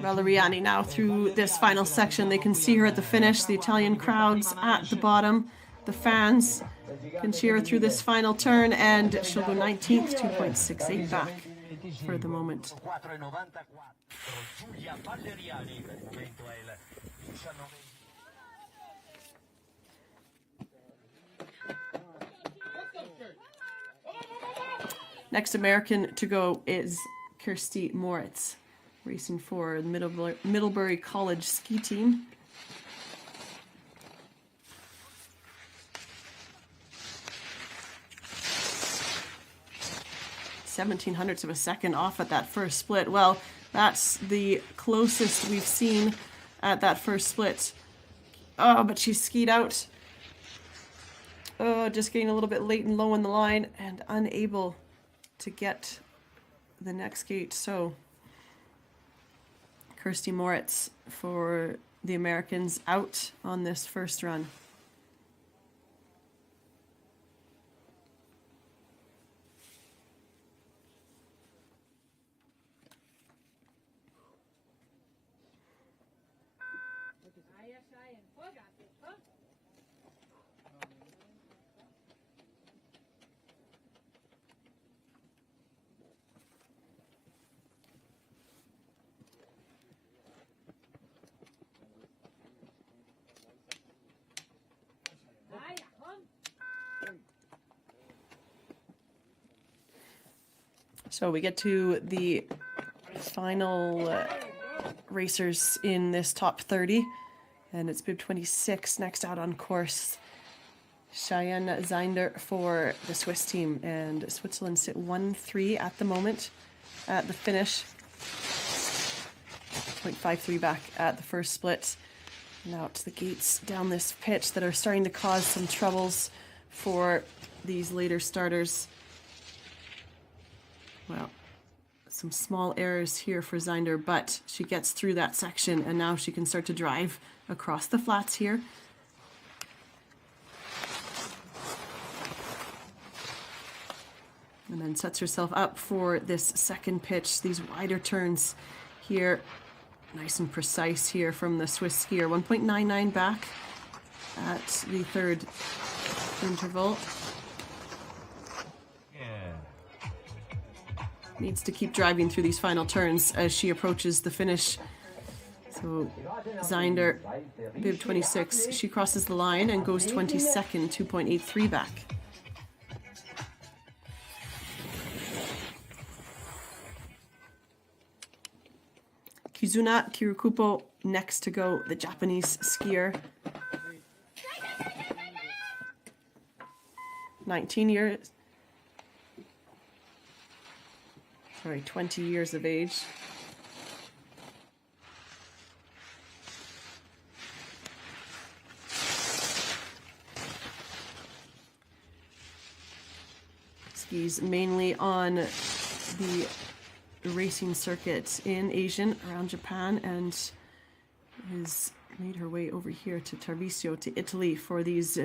Valeriani now through this final section. They can see her at the finish. The Italian crowds at the bottom. The fans can cheer her through this final turn, and she'll go 19th, 2.68 back for the moment. Next American to go is Kirsty Moritz, racing for the Middlebury College ski team. .17 of a second off at that first split. Well, that's the closest we've seen at that first split. Oh, but she skied out. Oh, just getting a little bit late and low in the line and unable to get the next gate. So Kirsty Moritz for the Americans out on this first run. So we get to the final racers in this top 30, and it's bib 26 next out on course. Cheyenne Zinder for the Swiss team, and Switzerland sit 1-3 at the moment at the finish. 0.53 back at the first split. Now to the gates down this pitch that are starting to cause some troubles for these later starters. Well, some small errors here for Zinder, but she gets through that section, and now she can start to drive across the flats here. And then sets herself up for this second pitch, these wider turns here. Nice and precise here from the Swiss skier. 1.99 back at the third interval. Needs to keep driving through these final turns as she approaches the finish. So Zinder, bib 26, she crosses the line and goes 22nd, 2.83 back. Kizuna Kirukupo next to go, the Japanese skier. 20 years of age. Skis mainly on the racing circuit in Asia, around Japan, and has made her way over here to Tarvisio, to Italy, for these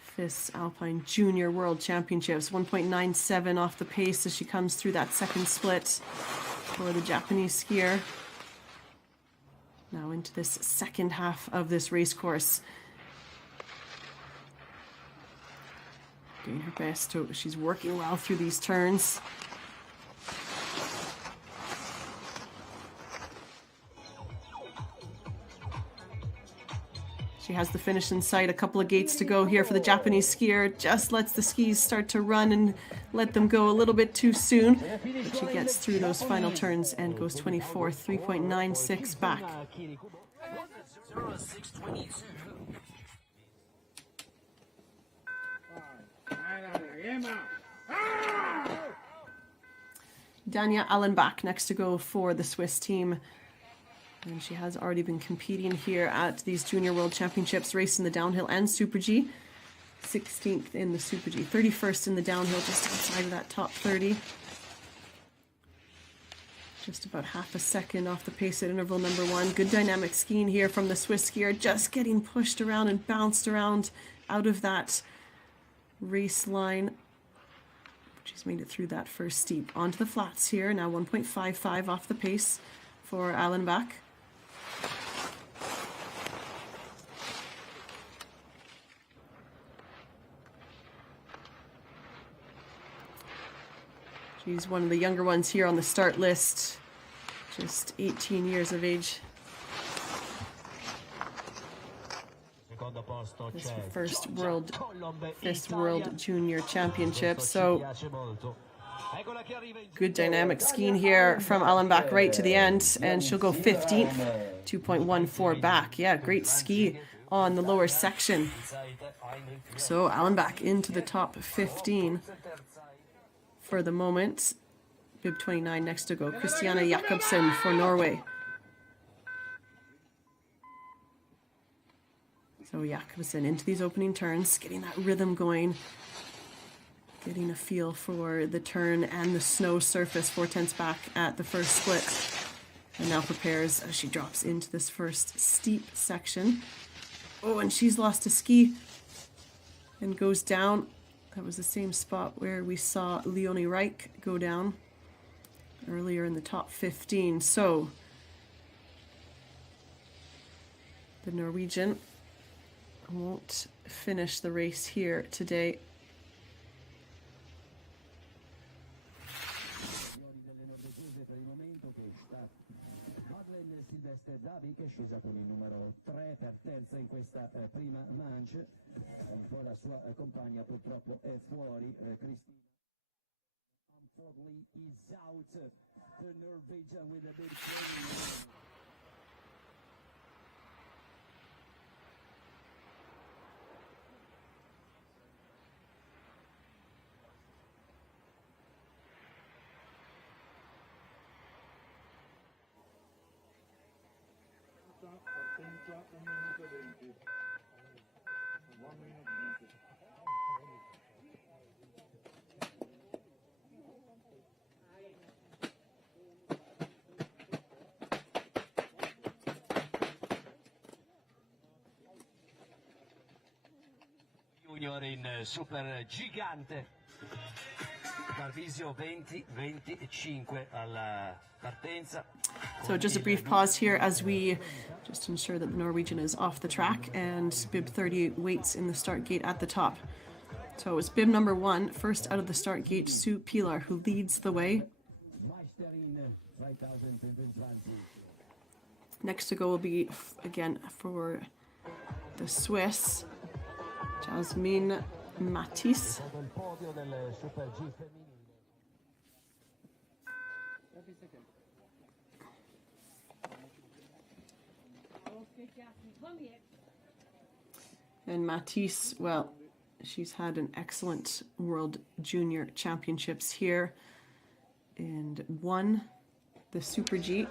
FIS Alpine Junior World Championships. 1.97 off the pace as she comes through that second split for the Japanese skier. Now into this second half of this race course. Doing her best. She's working well through these turns. She has the finish in sight. A couple of gates to go here for the Japanese skier. Just lets the skis start to run and let them go a little bit too soon. But she gets through those final turns and goes 24th, 3.96 back. Dania Allenbach next to go for the Swiss team. And she has already been competing here at these Junior World Championships, racing the downhill and Super G. 16th in the Super G, 31st in the downhill, just outside of that top 30. Just about half a second off the pace at interval number 1. Good dynamic skiing here from the Swiss skier, just getting pushed around and bounced around out of that race line. She's made it through that first steep. Onto the flats here, now 1.55 off the pace for Allenbach. She's one of the younger ones here on the start list, just 18 years of age. This is her first FIS World Junior Championship, so good dynamic skiing here from Allenbach right to the end, and she'll go 15th, 2.14 back. Yeah, great ski on the lower section. So Allenbach into the top 15 for the moment. Bib 29 next to go. Christiana Jakobsen for Norway. So Jakobsen into these opening turns, getting that rhythm going, getting a feel for the turn and the snow surface 4/10 back at the first split. And now prepares as she drops into this first steep section. Oh, and she's lost a ski and goes down. That was the same spot where we saw Leonie Reich go down earlier in the top 15. So the Norwegian won't finish the race here today. Che è scesa con il numero 3 per terza in questa prima manche, un po' la sua compagna purtroppo è fuori, Cristina unfortunately is out, the Norwegian with a big problem. Partenza 1 minuto e 20. 1 minute 20. Junior in super gigante. Tarvisio 20-25 alla partenza. So just a brief pause here as we just ensure that the Norwegian is off the track and bib 30 waits in the start gate at the top. So it's bib number 1, first out of the start gate, Sue Pilar, who leads the way. Next to go will be, again, for the Swiss, Jasmine Matisse. And Matisse, well, she's had an excellent World Junior Championships here and won the Super G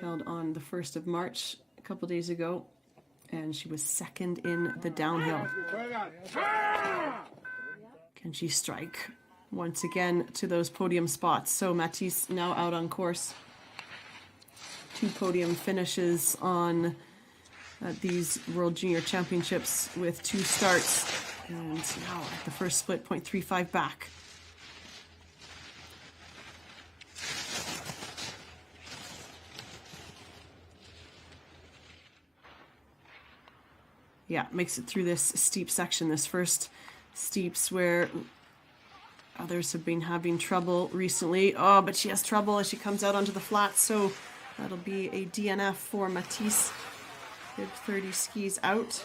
held on the 1st of March a couple days ago, and she was second in the downhill. Can she strike once again to those podium spots? So Matisse now out on course. 2 podium finishes on these World Junior Championships with 2 starts, and now at the first split, 0.35 back. Yeah, makes it through this steep section, this first steeps where others have been having trouble recently. Oh, but she has trouble as she comes out onto the flat, so that'll be a DNF for Matisse. Bib 30 skis out.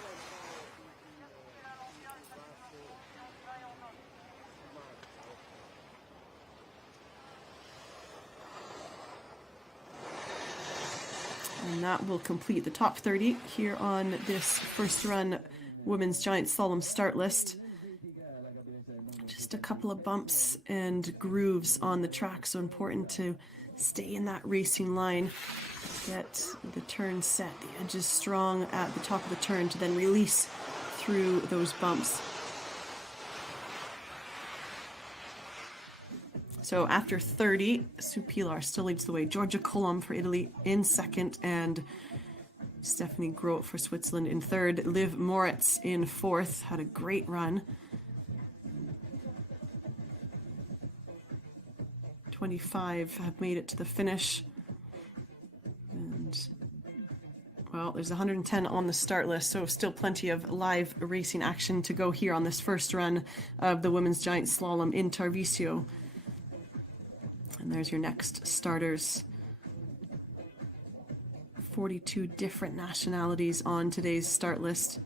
And that will complete the top 30 here on this first run women's giant slalom start list. Just a couple of bumps and grooves on the track, so important to stay in that racing line. Get the turn set, the edges strong at the top of the turn to then release through those bumps. So after 30, Sue Pilar still leads the way. Georgia Colomb for Italy in second, and Stephanie Groth for Switzerland in third. Liv Moritz in fourth, had a great run. 25 have made it to the finish. And, well, there's 110 on the start list, so still plenty of live racing action to go here on this first run of the women's giant slalom in Tarvisio. And there's your next starters. 42 different nationalities on today's start list.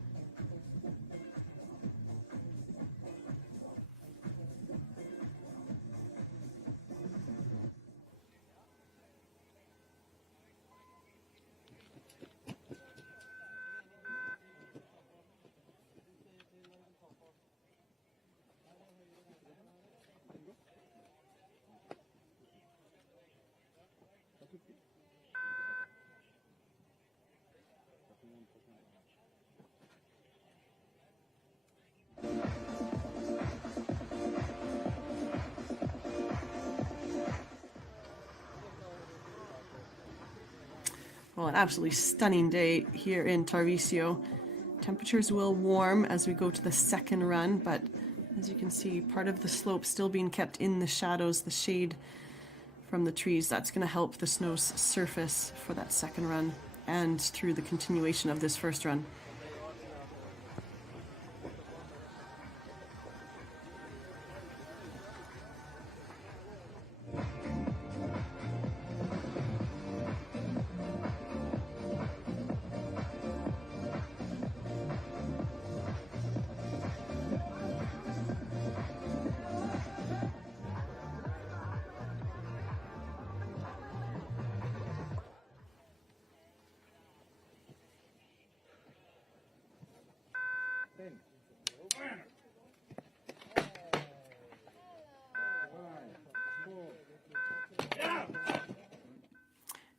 Well, an absolutely stunning day here in Tarvisio. Temperatures will warm as we go to the second run, but as you can see, part of the slope still being kept in the shadows, the shade from the trees. That's going to help the snow surface for that second run and through the continuation of this first run.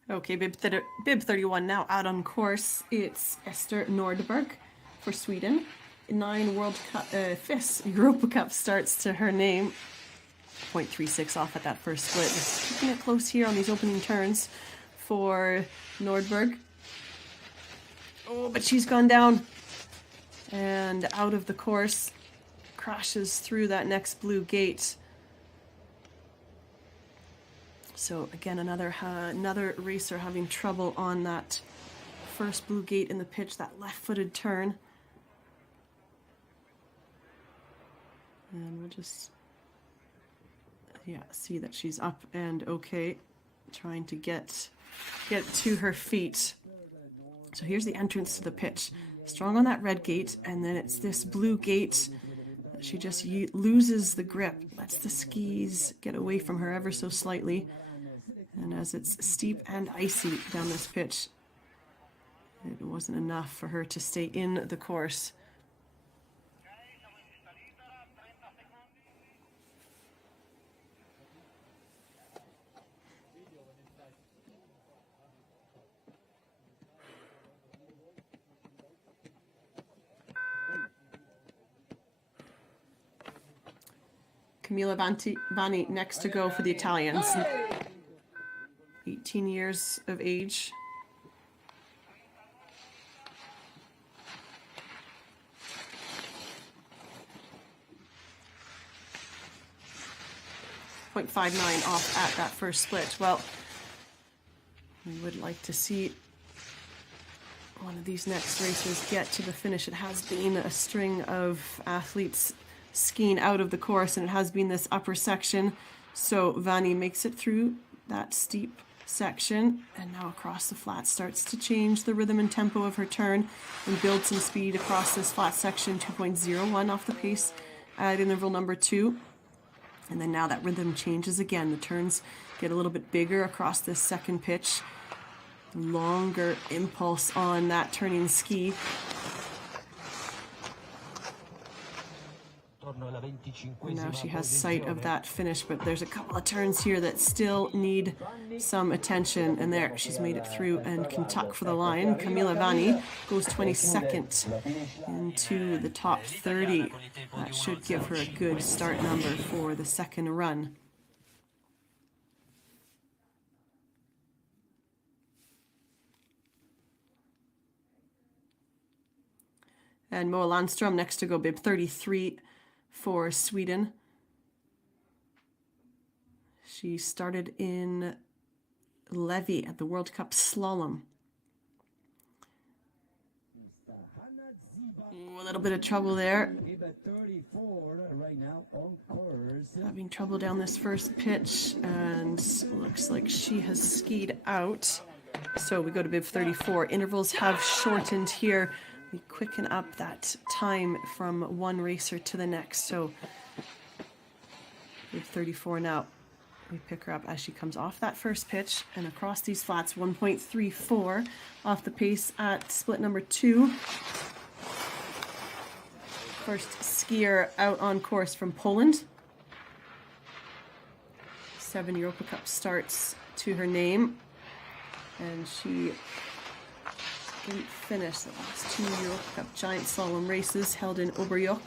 Okay, bib 31 now out on course. It's Esther Nordberg for Sweden. 9 World Cup, FIS Europa Cup starts to her name. 0.36 off at that first split. Just keeping it close here on these opening turns for Nordberg. Oh, but she's gone down and out of the course. Crashes through that next blue gate. So again, another racer having trouble on that first blue gate in the pitch, that left-footed turn. And we'll just, yeah, see that she's up and okay, trying to get to her feet. So here's the entrance to the pitch. Strong on that red gate, and then it's this blue gate. She just loses the grip, lets the skis get away from her ever so slightly. And as it's steep and icy down this pitch, it wasn't enough for her to stay in the course. Camilla Vanni next to go for the Italians. 18 years of age. .59 off at that first split. Well, we would like to see one of these next races get to the finish. It has been a string of athletes skiing out of the course, and it has been this upper section. So Vanni makes it through that steep section, and now across the flat starts to change the rhythm and tempo of her turn and build some speed across this flat section. 2.01 off the pace at interval number 2. And then now that rhythm changes again. The turns get a little bit bigger across this second pitch. Longer impulse on that turning ski. And now she has sight of that finish, but there's a couple of turns here that still need some attention. And there, she's made it through and can tuck for the line. Camilla Vanni goes 22nd into the top 30. That should give her a good start number for the second run. And Moa Landström next to go, bib 33 for Sweden. She started in Levi at the World Cup Slalom. Ooh, a little bit of trouble there. Having trouble down this first pitch, and looks like she has skied out. So we go to bib 34. Intervals have shortened here. We quicken up that time from one racer to the next. So bib 34 now. We pick her up as she comes off that first pitch and across these flats. 1.34 off the pace at split number 2. First skier out on course from Poland. 7 Europa Cup starts to her name. And she didn't finish the last 2 Europa Cup giant slalom races held in Oberjoch.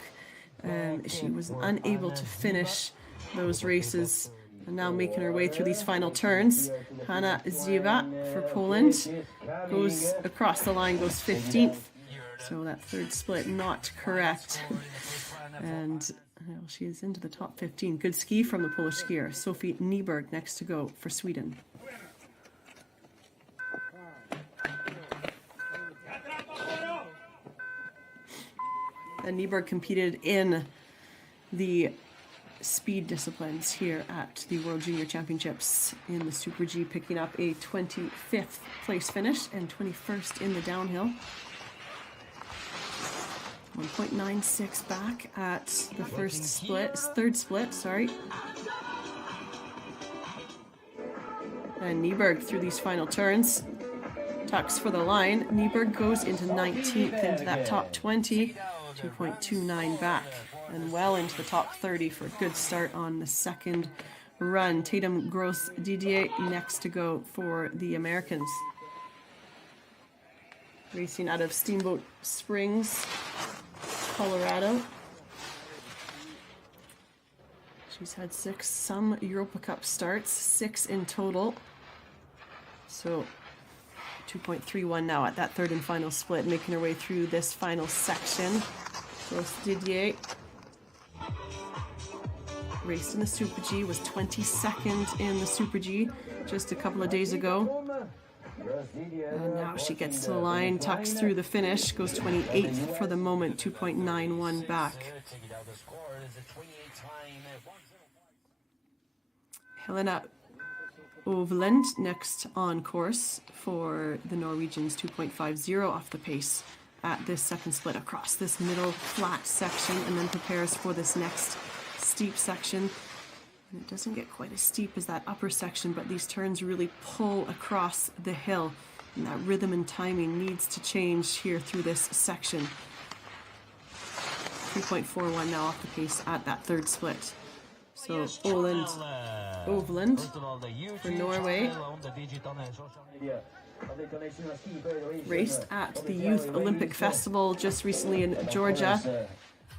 She was unable to finish those races And now making her way through these final turns. Hanna Ziva for Poland goes across the line, goes 15th. So that third split not correct. And well, she is into the top 15. Good ski from the Polish skier. Sophie Nyberg next to go for Sweden. And Nyberg competed in the speed disciplines here at the World Junior Championships in the Super G, picking up a 25th place finish and 21st in the downhill. 1.96 back at the third split, sorry. And Nyberg through these final turns. Tucks for the line. Nyberg goes into 19th into that top 20. 2.29 back. And well into the top 30 for a good start on the second run. Tatum Gross Didier next to go for the Americans. Racing out of Steamboat Springs, Colorado. She's had some Europa Cup starts, 6 in total. So 2.31 now at that third and final split, making her way through this final section. Gross Didier raced in the Super G, was 22nd in the Super G just a couple of days ago. And now she gets to the line, tucks through the finish, goes 28th for the moment, 2.91 back. Helena Ovland next on course for the Norwegians, 2.50 off the pace at this second split across this middle flat section, and then prepares for this next steep section. And it doesn't get quite as steep as that upper section, but these turns really pull across the hill, and that rhythm and timing needs to change here through this section. 3.41 now off the pace at that third split. So Ovland for Norway raced at the Youth Olympic Festival just recently in Georgia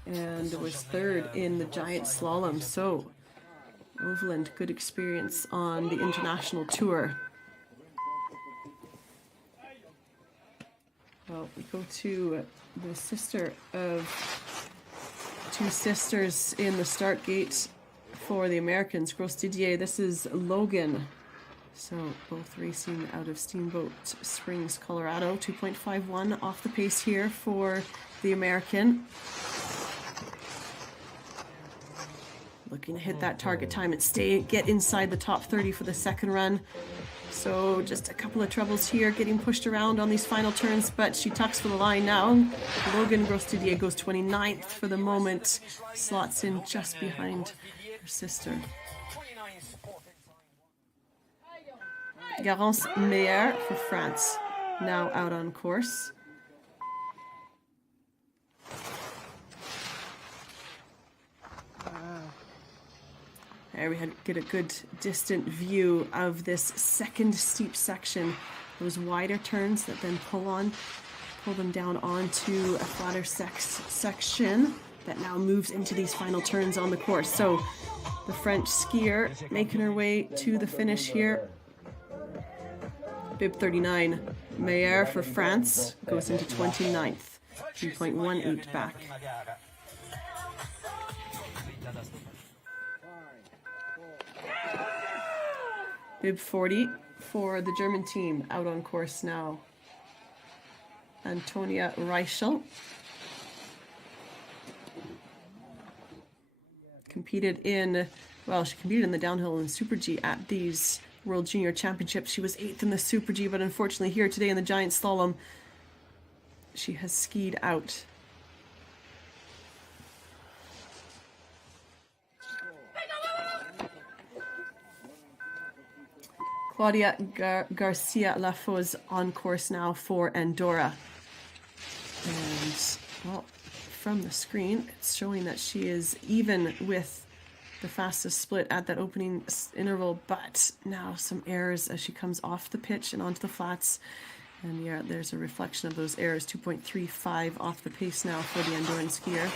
and was third in the giant slalom. So Ovland, good experience on the international tour. Well, we go to the sister of two sisters in the start gate for the Americans, Gross Didier. This is Logan. So both racing out of Steamboat Springs, Colorado. 2.51 off the pace here for the American. Looking to hit that target time and get inside the top 30 for the second run. So just a couple of troubles here, getting pushed around on these final turns, but she tucks for the line now. Logan Gross Didier goes 29th for the moment, slots in just behind her sister. Garance Meyer for France, now out on course. There we get a good distant view of this second steep section. Those wider turns that then pull them down onto a flatter section that now moves into these final turns on the course. So the French skier making her way to the finish here. Bib 39, Meyer for France goes into 29th, 3.18 back. Bib 40 for the German team, out on course now. Antonia Reichel competed in the downhill and Super G at these World Junior Championships. She was 8th in the Super G, but unfortunately here today in the giant slalom, she has skied out. Claudia Garcia Lafoz on course now for Andorra. And, well, from the screen, it's showing that she is even with the fastest split at that opening interval, but now some errors as she comes off the pitch and onto the flats. And yeah, there's a reflection of those errors. 2.35 off the pace now for the Andorran skier.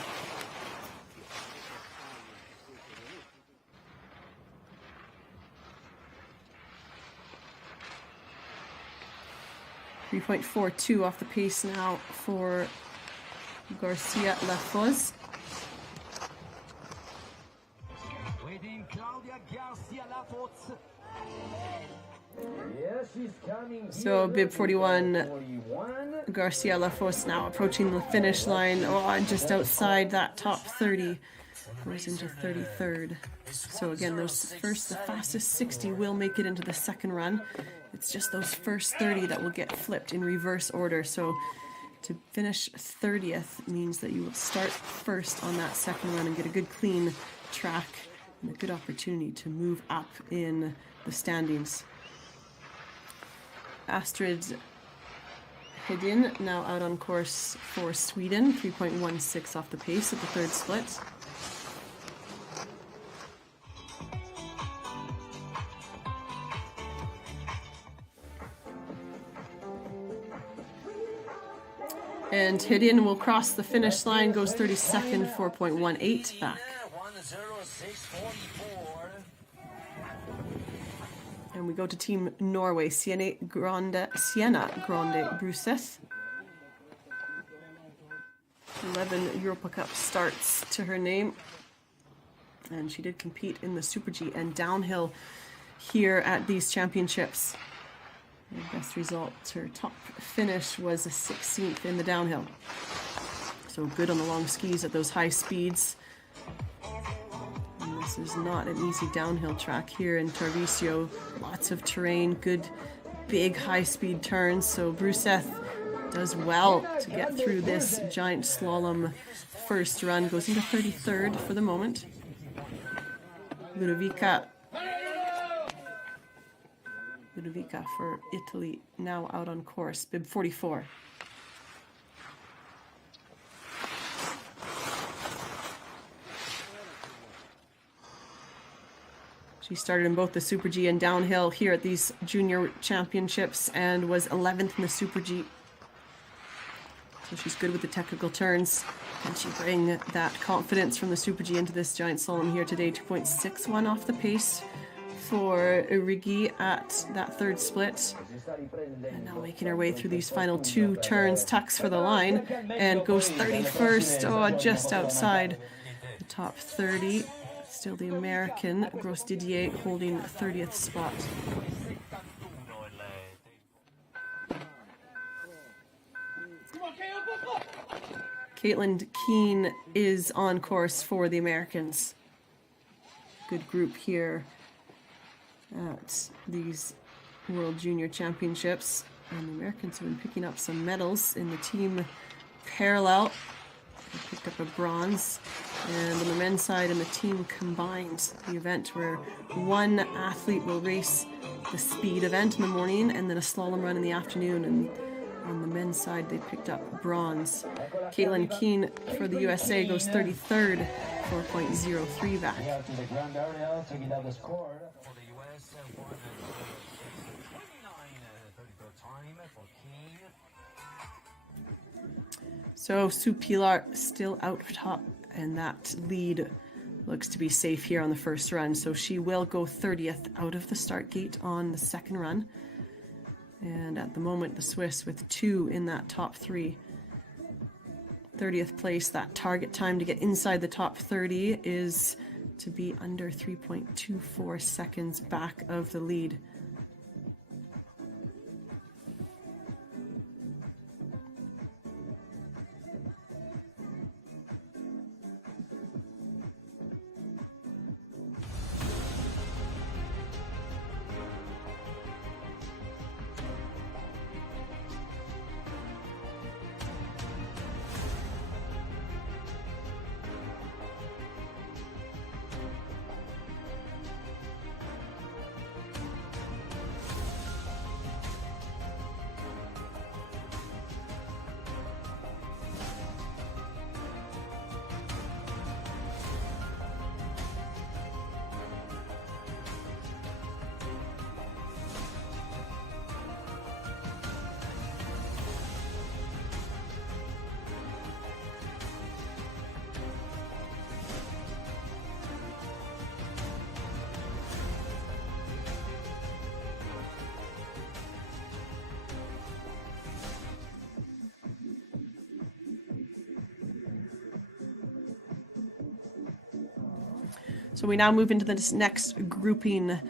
3.42 off the pace now for Garcia Lafoz. Waiting Claudia Garcia Lafoz. So bib 41, Garcia Lafoz now approaching the finish line. Oh, just outside that top 30. Goes into 33rd. So again, the fastest 60 will make it into the second run. It's just those first 30 that will get flipped in reverse order. So to finish 30th means that you will start first on that second run and get a good clean track and a good opportunity to move up in the standings. Astrid Hedin now out on course for Sweden, 3.16 off the pace at the third split. And Hedin will cross the finish line, goes 32nd, 4.18 back. And we go to Team Norway, Sienna Grande Bruseth. 11 Europa Cup starts to her name. And she did compete in the Super G and downhill here at these championships. Her best result, her top finish was a 16th in the downhill. So good on the long skis at those high speeds. And this is not an easy downhill track here in Tarvisio. Lots of terrain, good big high speed turns. So Bruseth does well to get through this giant slalom first run. Goes into 33rd for the moment. Ludovica for Italy now out on course, bib 44. She started in both the Super G and downhill here at these junior championships and was 11th in the Super G. So she's good with the technical turns. Can she bring that confidence from the Super G into this giant slalom here today? 2.61 off the pace for Urigi at that third split. And now making her way through these final two turns, tucks for the line and goes 31st, oh, just outside the top 30. Still the American, Gros Didier, holding 30th spot. Caitlin Keane is on course for the Americans. Good group here at these World Junior Championships. And the Americans have been picking up some medals in the team parallel. They picked up a bronze. And on the men's side, in the team combined, the event where one athlete will race the speed event in the morning and then a slalom run in the afternoon. And on the men's side, they picked up bronze. Caitlin Keane for the USA goes 33rd, 4.03 back. So Sue Pilar still out top, and that lead looks to be safe here on the first run. So she will go 30th out of the start gate on the second run. And at the moment, the Swiss with 2 in that top 3. 30th place, that target time to get inside the top 30 is to be under 3.24 seconds back of the lead. So we now move into this next grouping.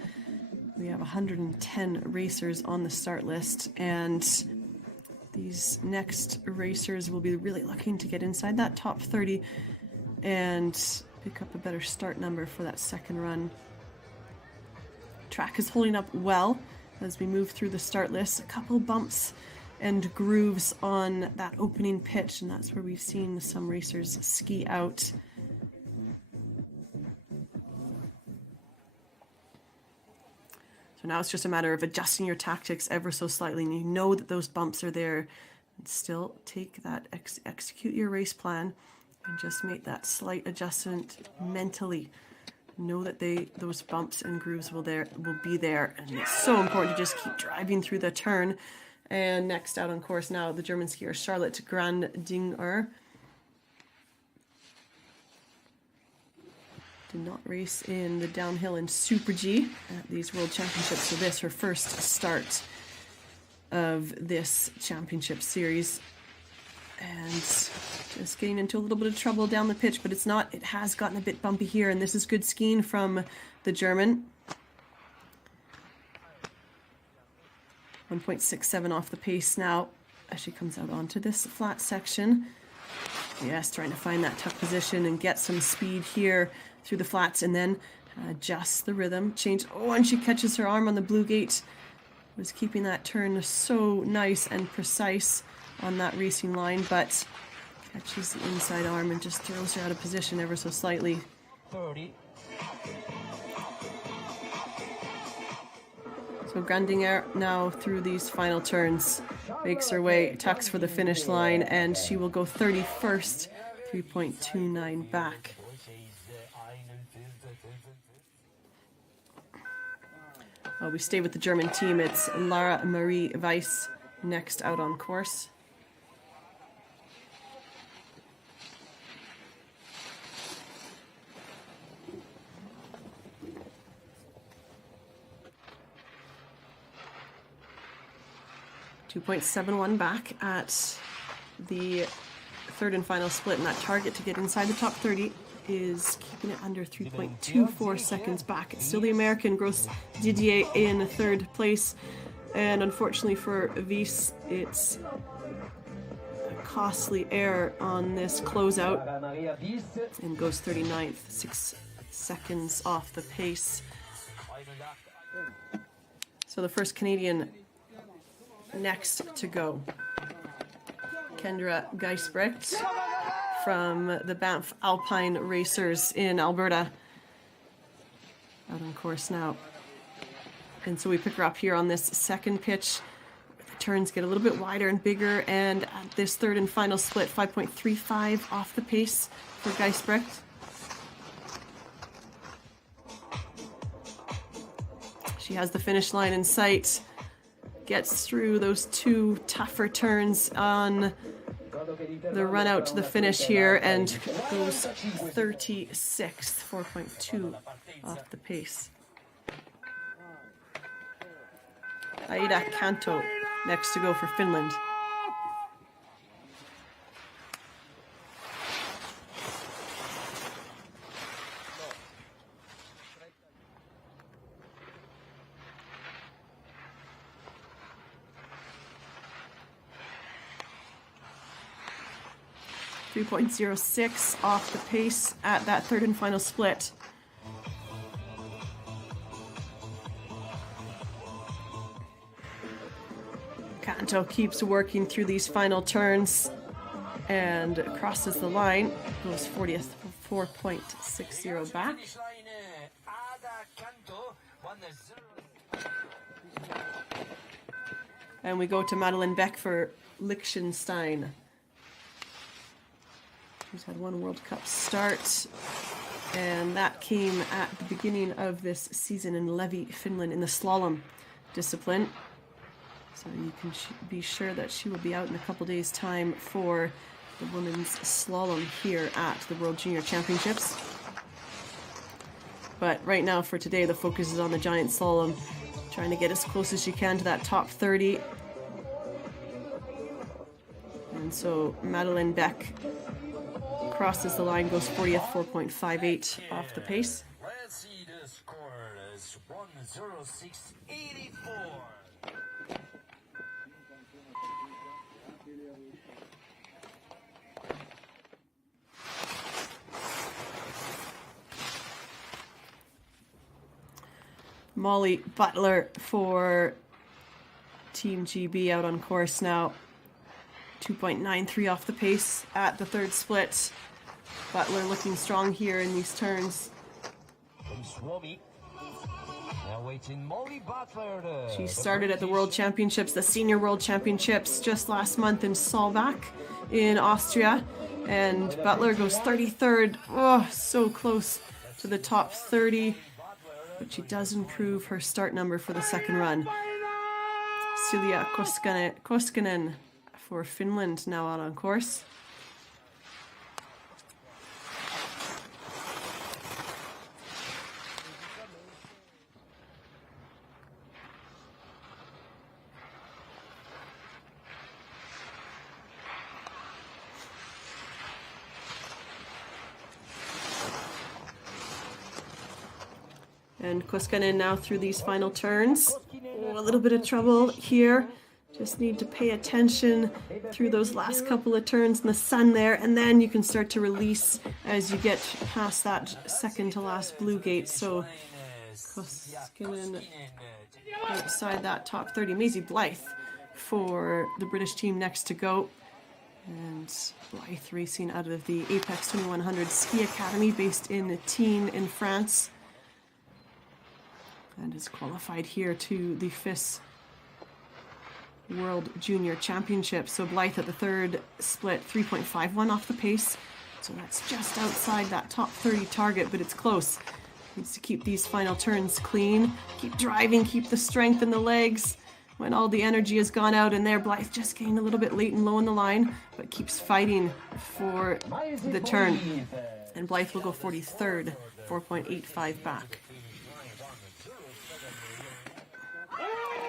We have 110 racers on the start list, and these next racers will be really looking to get inside that top 30 and pick up a better start number for that second run. Track is holding up well as we move through the start list. A couple bumps and grooves on that opening pitch, and that's where we've seen some racers ski out. So now it's just a matter of adjusting your tactics ever so slightly, and you know that those bumps are there, and still take that, execute your race plan, and just make that slight adjustment mentally. Know that those bumps and grooves will be there, and it's so important to just keep driving through the turn. And next out on course now, the German skier Charlotte Grandinger. Did not race in the downhill in Super G at these World Championships, so this her first start of this championship series. And just getting into a little bit of trouble down the pitch, but it has gotten a bit bumpy here, and this is good skiing from the German. 1.67 off the pace now as she comes out onto this flat section. Yes, trying to find that tough position and get some speed here through the flats, and then adjust the rhythm, change. Oh, and she catches her arm on the blue gate. Was keeping that turn so nice and precise on that racing line, but catches the inside arm and just throws her out of position ever so slightly. 30. So Grandinger now through these final turns makes her way, tucks for the finish line, and she will go 31st, 3.29 back. We stay with the German team. It's Lara Marie Weiss next out on course. .71 back at the third and final split, and that target to get inside the top 30 is keeping it under 3.24 seconds back. It's still the American Gross Didier in third place, and unfortunately for Weiss, it's a costly error on this closeout and goes 39th, 6 seconds off the pace. So the first Canadian next to go, Kendra Geisbrecht from the Banff Alpine Racers in Alberta, out on course now. And so we pick her up here on this second pitch. The turns get a little bit wider and bigger, and at this third and final split, 5.35 off the pace for Geisbrecht. She has the finish line in sight. Gets through those two tougher turns on the run out to the finish here and goes 36th, 4.2 off the pace. Aida Kanto next to go for Finland. .06 off the pace at that third and final split. Kanto keeps working through these final turns and crosses the line. Goes 40th, 4.60 back. And we go to Madeleine Beck for Liechtenstein. She's had one World Cup start, and that came at the beginning of this season in Levi, Finland, in the slalom discipline. So you can be sure that she will be out in a couple days' time for the women's slalom here at the World Junior Championships. But right now, for today, the focus is on the giant slalom, trying to get as close as she can to that top 30. And so Madeleine Beck crosses the line, goes 40th, 4.58 off the pace. 1:06.84. Molly Butler for Team GB out on course now. 2.93 off the pace at the third split. Butler looking strong here in these turns. She started at the World Championships, the Senior World Championships, just last month in Solbach in Austria. And Butler goes 33rd. Oh, so close to the top 30. But she does improve her start number for the second run. Silja Koskinen for Finland now out on course. And Koskinen now through these final turns. Oh, a little bit of trouble here. Just need to pay attention through those last couple of turns in the sun there, and then you can start to release as you get past that second to last blue gate. So Koskinen outside that top 30. Maisie Blythe for the British team next to go. And Blythe racing out of the Apex 2100 Ski Academy based in Tignes in France. And is qualified here to the FIS World Junior Championship. So Blythe at the third split, 3.51 off the pace. So that's just outside that top 30 target, but it's close. Needs to keep these final turns clean. Keep driving, keep the strength in the legs. When all the energy has gone out in there, Blythe just getting a little bit late and low in the line, but keeps fighting for the turn. And Blythe will go 43rd, 4.85 back.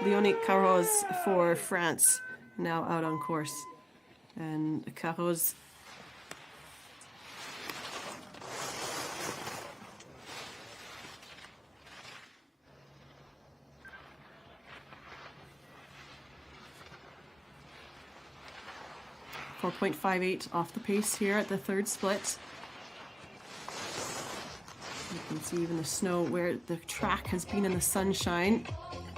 Leonie Carroz for France, now out on course. And Carroz .58 off the pace here at the third split. You can see even the snow where the track has been in the sunshine.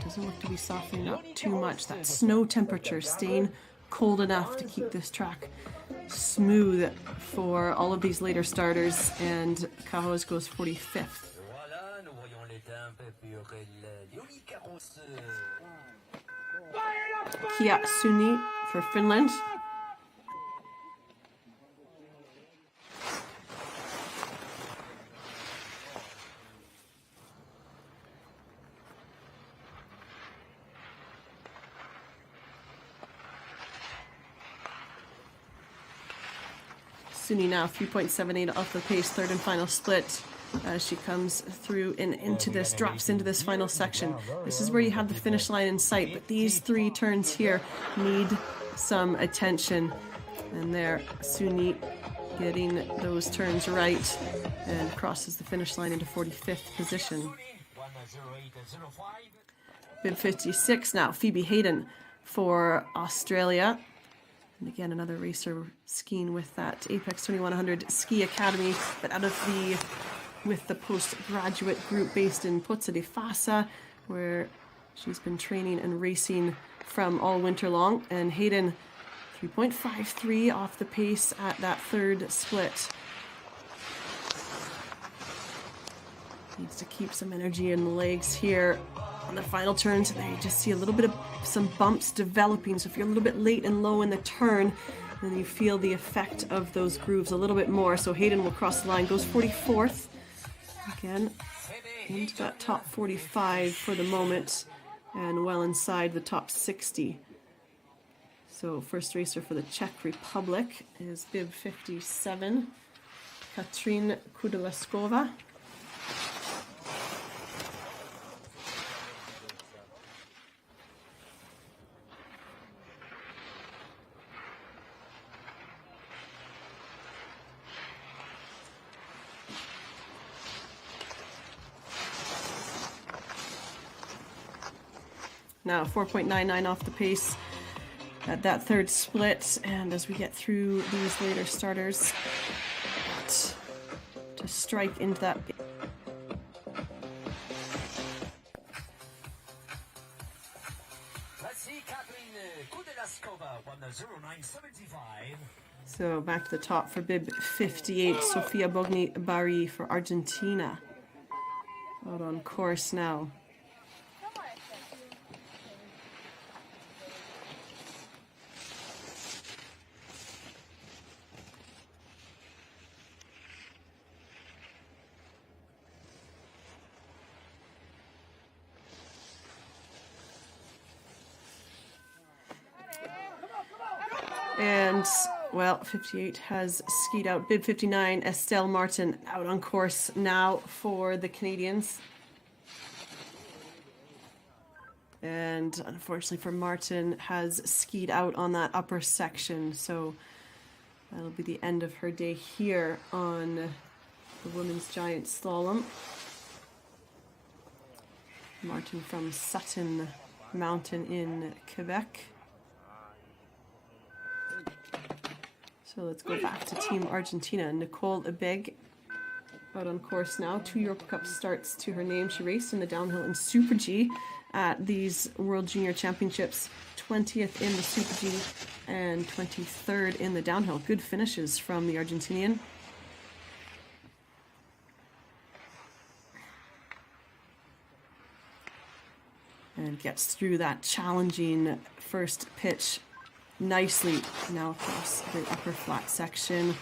Doesn't look to be softening up too much. That snow temperature staying cold enough to keep this track smooth for all of these later starters. And Carroz goes 45th. Kia Suni for Finland. Suni now 3.78 off the pace, third and final split as she comes through and into this, drops into this final section. This is where you have the finish line in sight, but these three turns here need some attention. And there, Suni getting those turns right and crosses the finish line into 45th position. Bib 56 now, Phoebe Hayden for Australia. And again, another racer skiing with that Apex 2100 Ski Academy, but with the postgraduate group based in Pozzo di Fassa, where she's been training and racing from all winter long. And Hayden, 3.53 off the pace at that third split. Needs to keep some energy in the legs here. On the final turns, there you just see a little bit of some bumps developing. So if you're a little bit late and low in the turn, then you feel the effect of those grooves a little bit more. So Hayden will cross the line, goes 44th. Again, into that top 45 for the moment, and well inside the top 60. So first racer for the Czech Republic is Bib 57, Katrin Kudelaskova. now, 4.99 off the pace at that third split. And as we get through these later starters, to strike into that. So back to the top for bib 58, Sofia Bogni-Bari for Argentina. Out on course now. And, well, 58 has skied out. Bib 59, Estelle Martin, out on course now for the Canadians. And unfortunately for Martin, has skied out on that upper section. So that'll be the end of her day here on the women's giant slalom. Martin from Sutton Mountain in Quebec. So let's go back to Team Argentina. Nicole Ebeg out on course now. 2 Europe Cup starts to her name. She raced in the downhill in Super G at these World Junior Championships. 20th in the Super G and 23rd in the downhill. Good finishes from the Argentinian. And gets through that challenging first pitch nicely now across the upper flat section,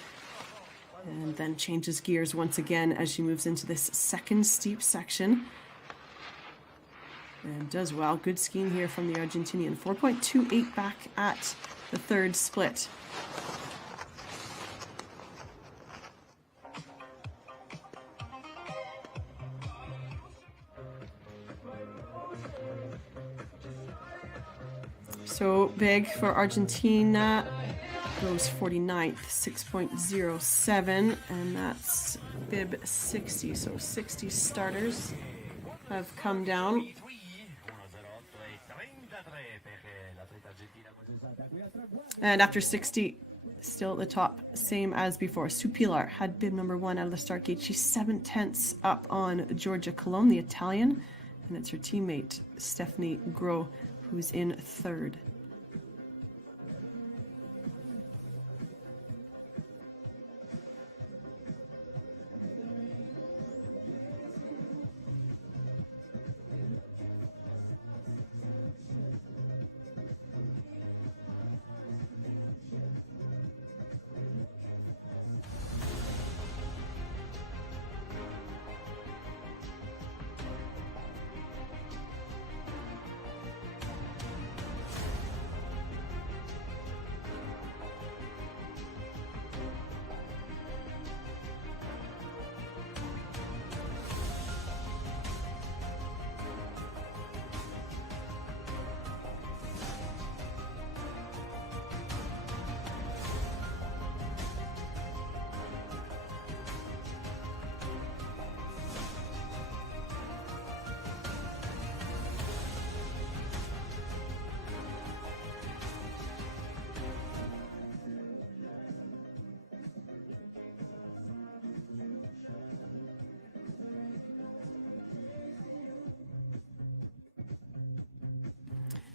and then changes gears once again as she moves into this second steep section, and does well. Good skiing here from the Argentinian. 4.28 back at the third split. So big for Argentina, goes 49th, 6.07, and that's bib 60. So 60 starters have come down. And after 60, still at the top, same as before. Sue Pilar had bib number 1 out of the start gate. She's 7/10 up on Giorgia Colon, the Italian, and it's her teammate, Stephanie Gros, who's in third.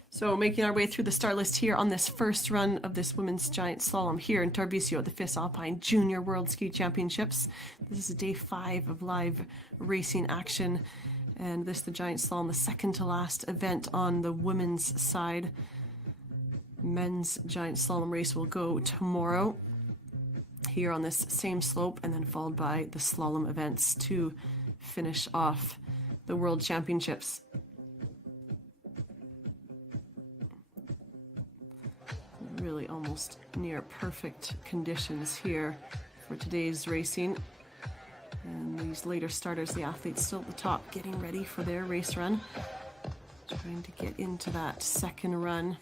So making our way through the start list here on this first run of this women's giant slalom here in Tarvisio at the FIS Alpine Junior World Ski Championships. This is day 5 of live racing action, and this the giant slalom, the second to last event on the women's side. Men's giant slalom race will go tomorrow here on this same slope, and then followed by the slalom events to finish off the World Championships. Really almost near perfect conditions here for today's racing. And these later starters, the athletes still at the top, getting ready for their race run. Trying to get into that second run.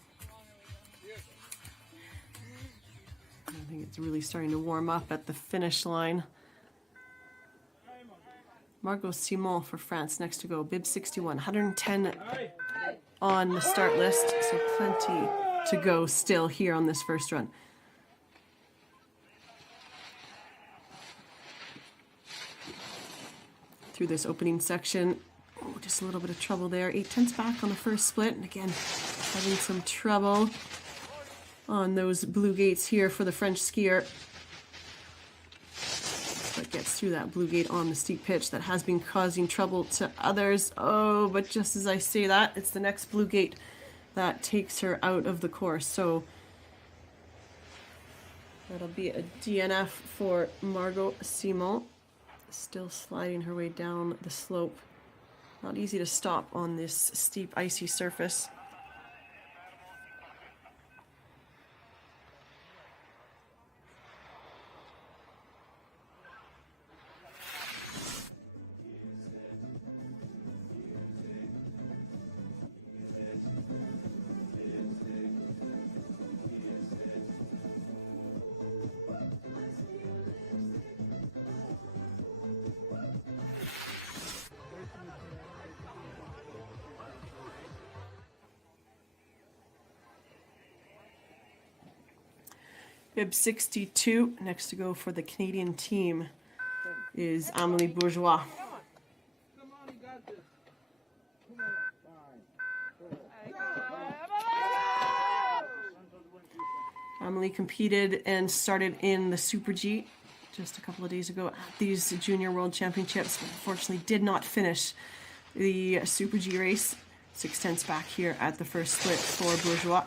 I think it's really starting to warm up at the finish line. Margot Simon for France next to go. Bib 61, 110 on the start list, so plenty to go still here on this first run. Through this opening section, oh, just a little bit of trouble there. 8/10 back on the first split, and again, having some trouble on those blue gates here for the French skier. But gets through that blue gate on the steep pitch that has been causing trouble to others. Oh, but just as I say that, it's the next blue gate that takes her out of the course. So that'll be a DNF for Margot Simon. Still sliding her way down the slope. Not easy to stop on this steep, icy surface. Bib 62, next to go for the Canadian team, is Amélie Bourgeois. Come on, you got this. Amélie competed and started in the Super G just a couple of days ago at these Junior World Championships, but unfortunately did not finish the Super G race. 6/10 back here at the first split for Bourgeois.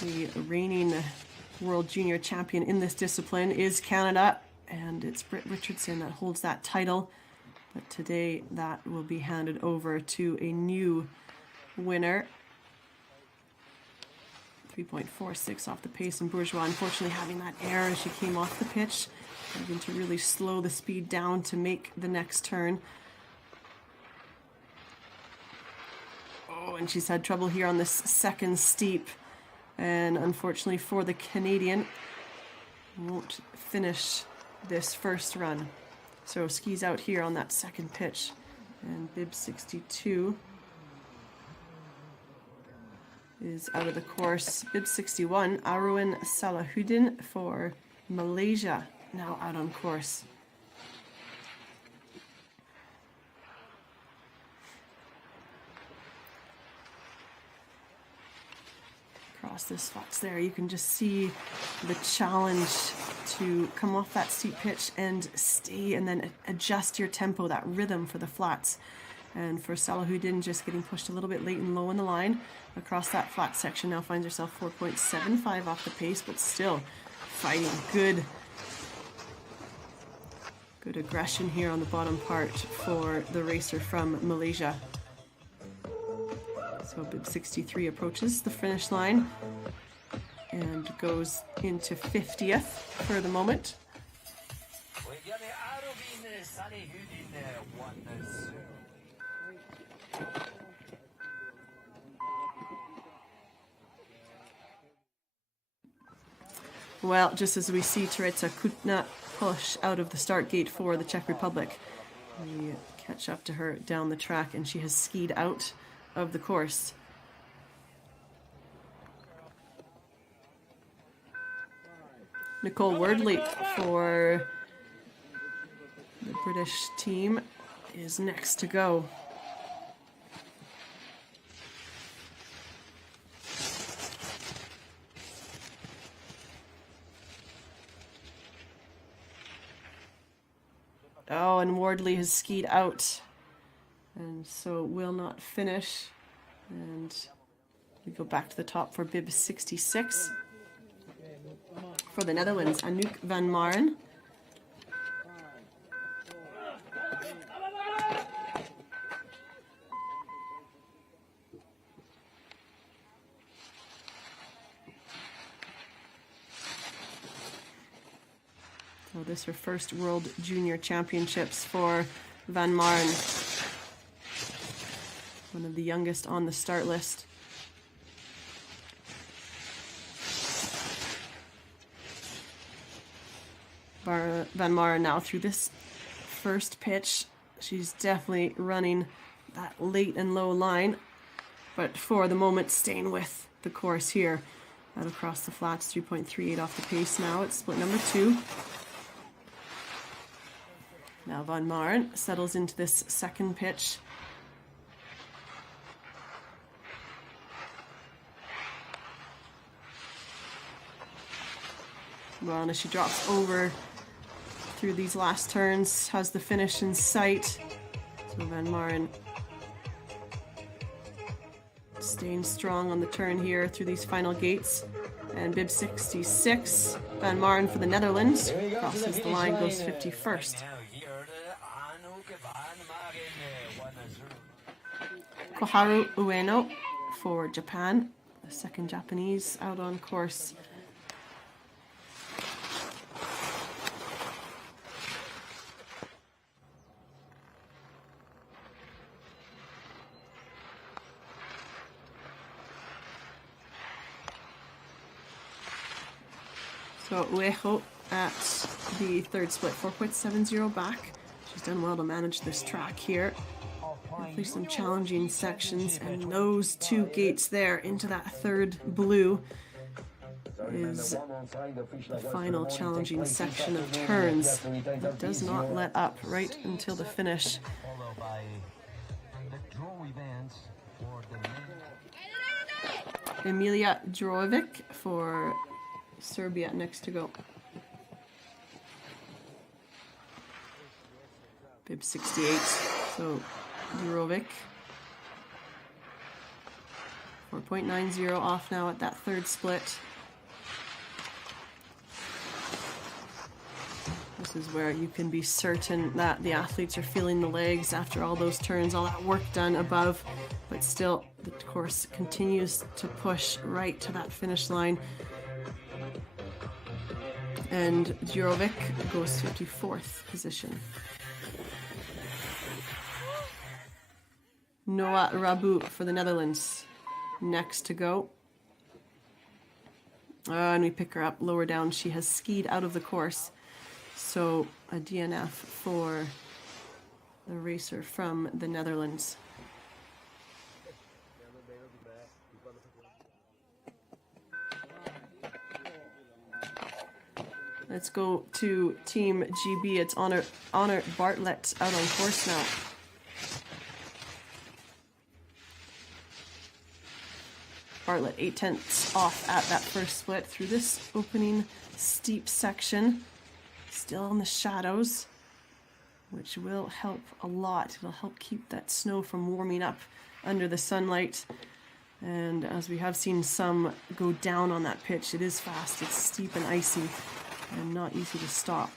The reigning world junior champion in this discipline is Canada, and it's Britt Richardson that holds that title. But today that will be handed over to a new winner. 3.46 off the pace, and Bourgeois unfortunately having that error as she came off the pitch, having to really slow the speed down to make the next turn. Oh, and she's had trouble here on this second steep. And unfortunately for the Canadian, won't finish this first run. So skis out here on that second pitch. And Bib 62 is out of the course. Bib 61, Arun Salahuddin for Malaysia, now out on course. Across this flats there, you can just see the challenge to come off that steep pitch and stay and then adjust your tempo, that rhythm for the flats. And for Salahuddin, just getting pushed a little bit late and low in the line across that flat section, now finds herself 4.75 off the pace, but still fighting good aggression here on the bottom part for the racer from Malaysia. So Bib 63 approaches the finish line and goes into 50th for the moment. Well, just as we see Teresa Kutna push out of the start gate for the Czech Republic, we catch up to her down the track and she has skied out of the course. Nicole Wordley for the British team is next to go. Oh, and Wardley has skied out, and so will not finish. And we go back to the top for Bib 66. For the Netherlands, Anouk van Maren. So this is her first World Junior Championships for Van Maren. One of the youngest on the start list. Van Maren now through this first pitch. She's definitely running that late and low line, but for the moment staying with the course here. Out across the flats, 3.38 off the pace now. It's split number 2. Now Van Maren settles into this second pitch. Well, and as she drops over through these last turns, has the finish in sight. So Van Maren staying strong on the turn here through these final gates. And bib 66, Van Maren for the Netherlands, crosses the line, goes 51st. Koharu Ueno for Japan, the second Japanese out on course. So Ueho at the third split, 4.70 back. She's done well to manage this track here. Definitely some challenging sections, and those 2 gates there into that third blue is the final challenging section of turns. It does not let up right until the finish. Emilia Drovic for Serbia next to go. Bib 68, so Drovic. 4.90 off now at that third split. This is where you can be certain that the athletes are feeling the legs after all those turns, all that work done above, but still the course continues to push right to that finish line. And Djurovic goes 54th position. Noah Rabu for the Netherlands next to go. And we pick her up lower down. She has skied out of the course. So a DNF for the racer from the Netherlands. Let's go to Team GB. It's Honor Bartlett out on course now. Bartlett 8/10 off at that first split through this opening steep section. Still in the shadows, which will help a lot. It'll help keep that snow from warming up under the sunlight. And as we have seen some go down on that pitch, it is fast, it's steep and icy, and not easy to stop.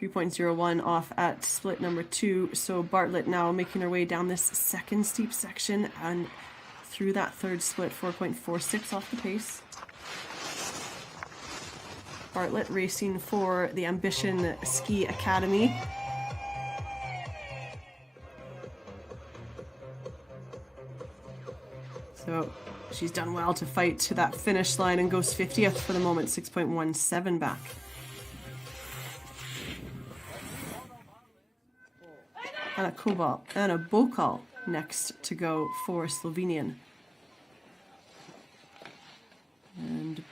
3.01 off at split number 2. So Bartlett now making her way down this second steep section and through that third split, 4.46 off the pace. Bartlett racing for the Ambition Ski Academy. So she's done well to fight to that finish line and goes 50th for the moment, 6.17 back. Anna Bokal next to go for Slovenian. And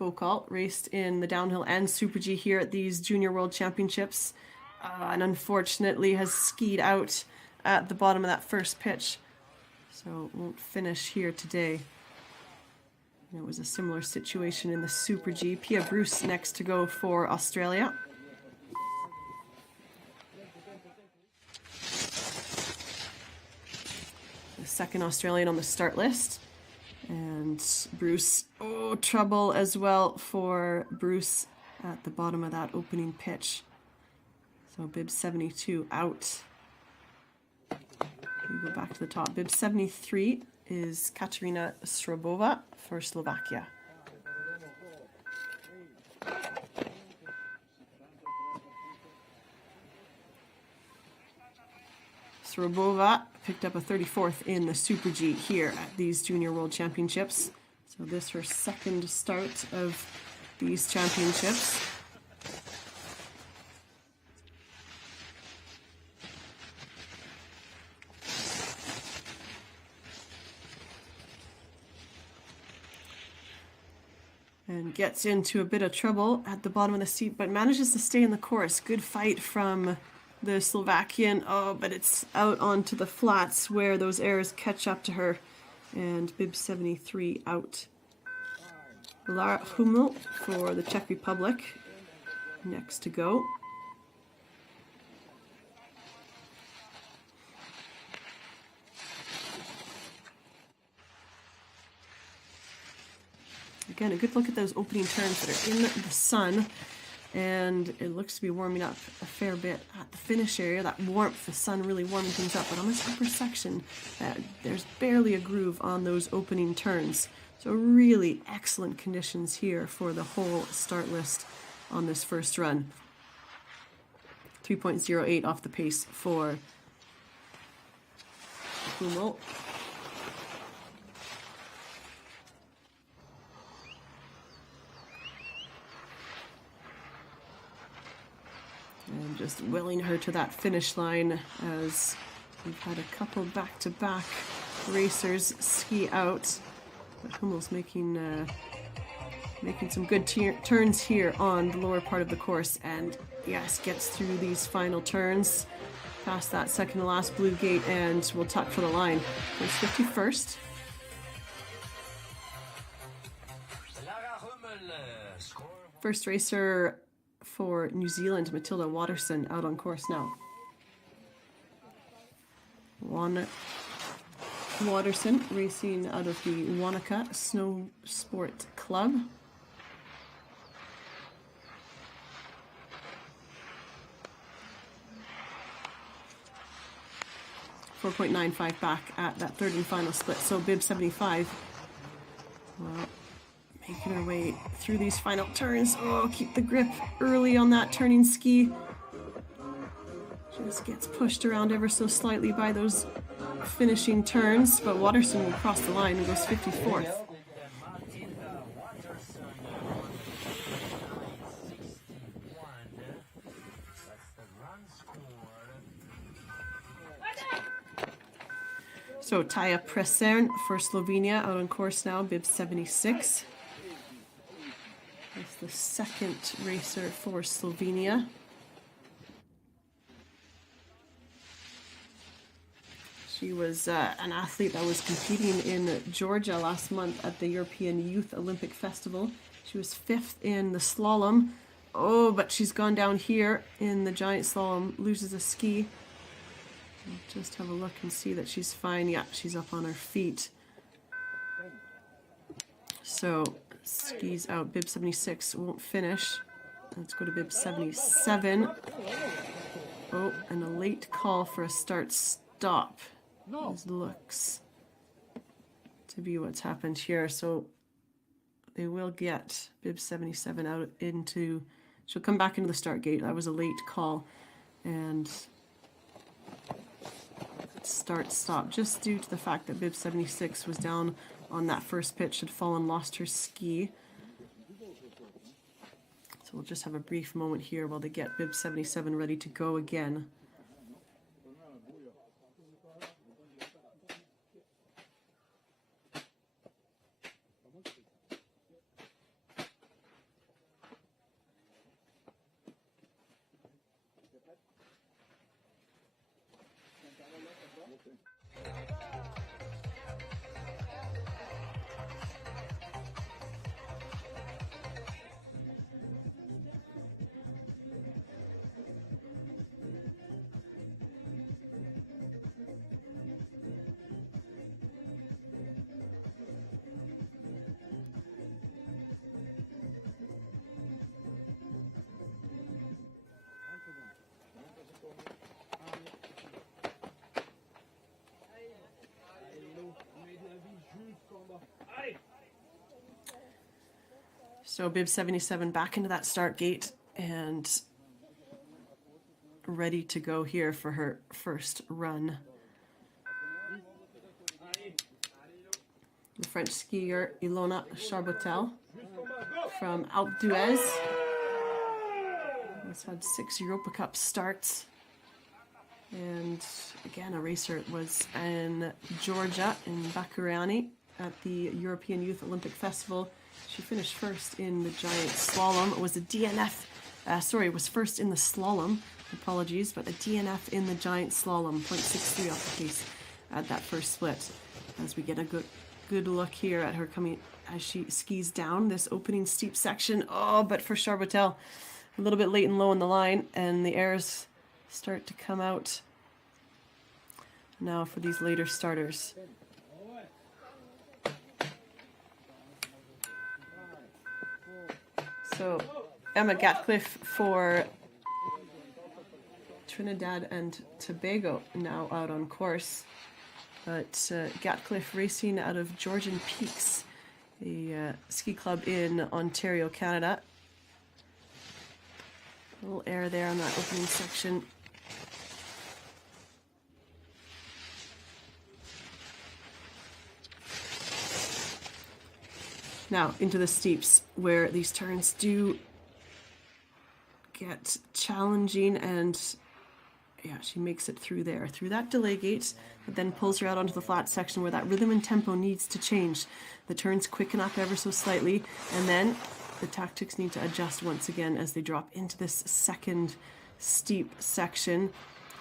Bokal raced in the downhill and Super G here at these Junior World Championships, and unfortunately has skied out at the bottom of that first pitch, so won't finish here today. And it was a similar situation in the Super G. Pia Bruce next to go for Australia. The second Australian on the start list. And Bruce, trouble as well for Bruce at the bottom of that opening pitch. So bib 72 out. We go back to the top. Bib 73 is Katarina Srobova for Slovakia. Srobova picked up a 34th in the Super G here at these Junior World Championships. So So this her second start of these championships. And gets into a bit of trouble at the bottom of the seat, but manages to stay in the course. Good fight from the Slovakian. Oh, but it's out onto the flats where those errors catch up to her. And bib 73 out. Lara Hummel for the Czech Republic. Next to go. Again, a good look at those opening turns that are in the sun, and it looks to be warming up a fair bit at the finish area. That warmth, the sun really warming things up, but on this upper section, there's barely a groove on those opening turns. So really excellent conditions here for the whole start list on this first run. 3.08 off the pace for Hummel. And just willing her to that finish line as we've had a couple back-to-back racers ski out. But Hummel's making some good turns here on the lower part of the course, and yes, gets through these final turns, past that second to last blue gate, and will tuck for the line. It's 51st. First racer for New Zealand, Matilda Watterson, out on course now. Watterson racing out of the Wanaka Snow Sport Club. .95 back at that third and final split. So bib 75. Well, making her way through these final turns. Oh, keep the grip early on that turning ski. Just gets pushed around ever so slightly by those finishing turns, but Watterson will cross the line and goes 54th. So Taya Presern for Slovenia, out on course now, bib 76. That's the second racer for Slovenia. She was an athlete that was competing in Georgia last month at the European Youth Olympic Festival. She was 5th in the slalom. Oh, but she's gone down here in the giant slalom, loses a ski. I'll just have a look and see that she's fine. Yeah, she's up on her feet. So, skis out. Bib 76 won't finish. Let's go to bib 77. Oh, and a late call for a start-stop. This looks to be what's happened here. So they will get bib 77 out into, she'll come back into the start gate. That was a late call, and start-stop just due to the fact that bib 76 was down on that first pitch, had fallen, lost her ski. So we'll just have a brief moment here while they get bib 77 ready to go again. So bib 77 back into that start gate and ready to go here for her first run. the French skier Ilona Charbotel from Alpe d'Huez. Has had 6 Europa Cup starts. And again, a racer was in Georgia, in Bakurani, at the European Youth Olympic Festival. She finished first in the giant slalom. It was a DNF, was first in the slalom, apologies, but a DNF in the giant slalom, 0.63 off the pace at that first split. As we get a good look here at her coming as she skis down this opening steep section. Oh, but for Charbotel, a little bit late and low in the line, and the airs start to come out now for these later starters. So Emma Gatcliffe for Trinidad and Tobago now out on course. But Gatcliffe racing out of Georgian Peaks, a ski club in Ontario, Canada. A little air there on that opening section. Now into the steeps, where these turns do get challenging, and yeah, she makes it through there, through that delay gate, but then pulls her out onto the flat section where that rhythm and tempo needs to change. The turns quicken up ever so slightly, and then the tactics need to adjust once again as they drop into this second steep section.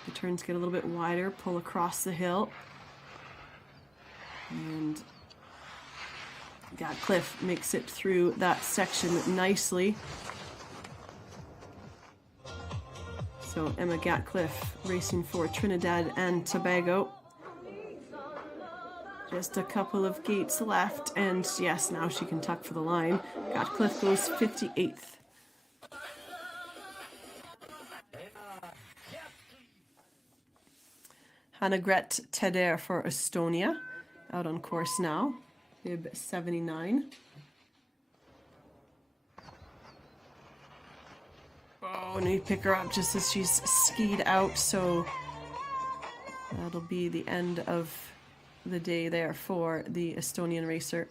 The turns get a little bit wider, pull across the hill, and Gatcliffe makes it through that section nicely. So Emma Gatcliffe racing for Trinidad and Tobago. Just a couple of gates left, and yes, now she can tuck for the line. Gatcliffe goes 58th. Hannegret Teder for Estonia, out on course now, bib 79. Oh, and we pick her up just as she's skied out, so that'll be the end of the day there for the Estonian racer.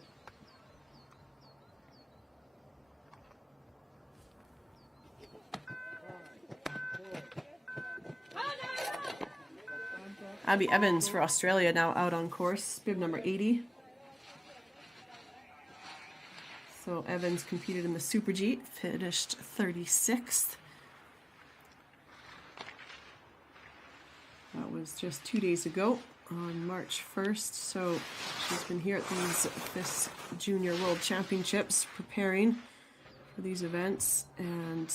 Abby Evans for Australia now out on course, bib number 80. So Evans competed in the Super G, finished 36th. That was just 2 days ago on March 1st. So she's been here at these FIS Junior World Championships preparing for these events. And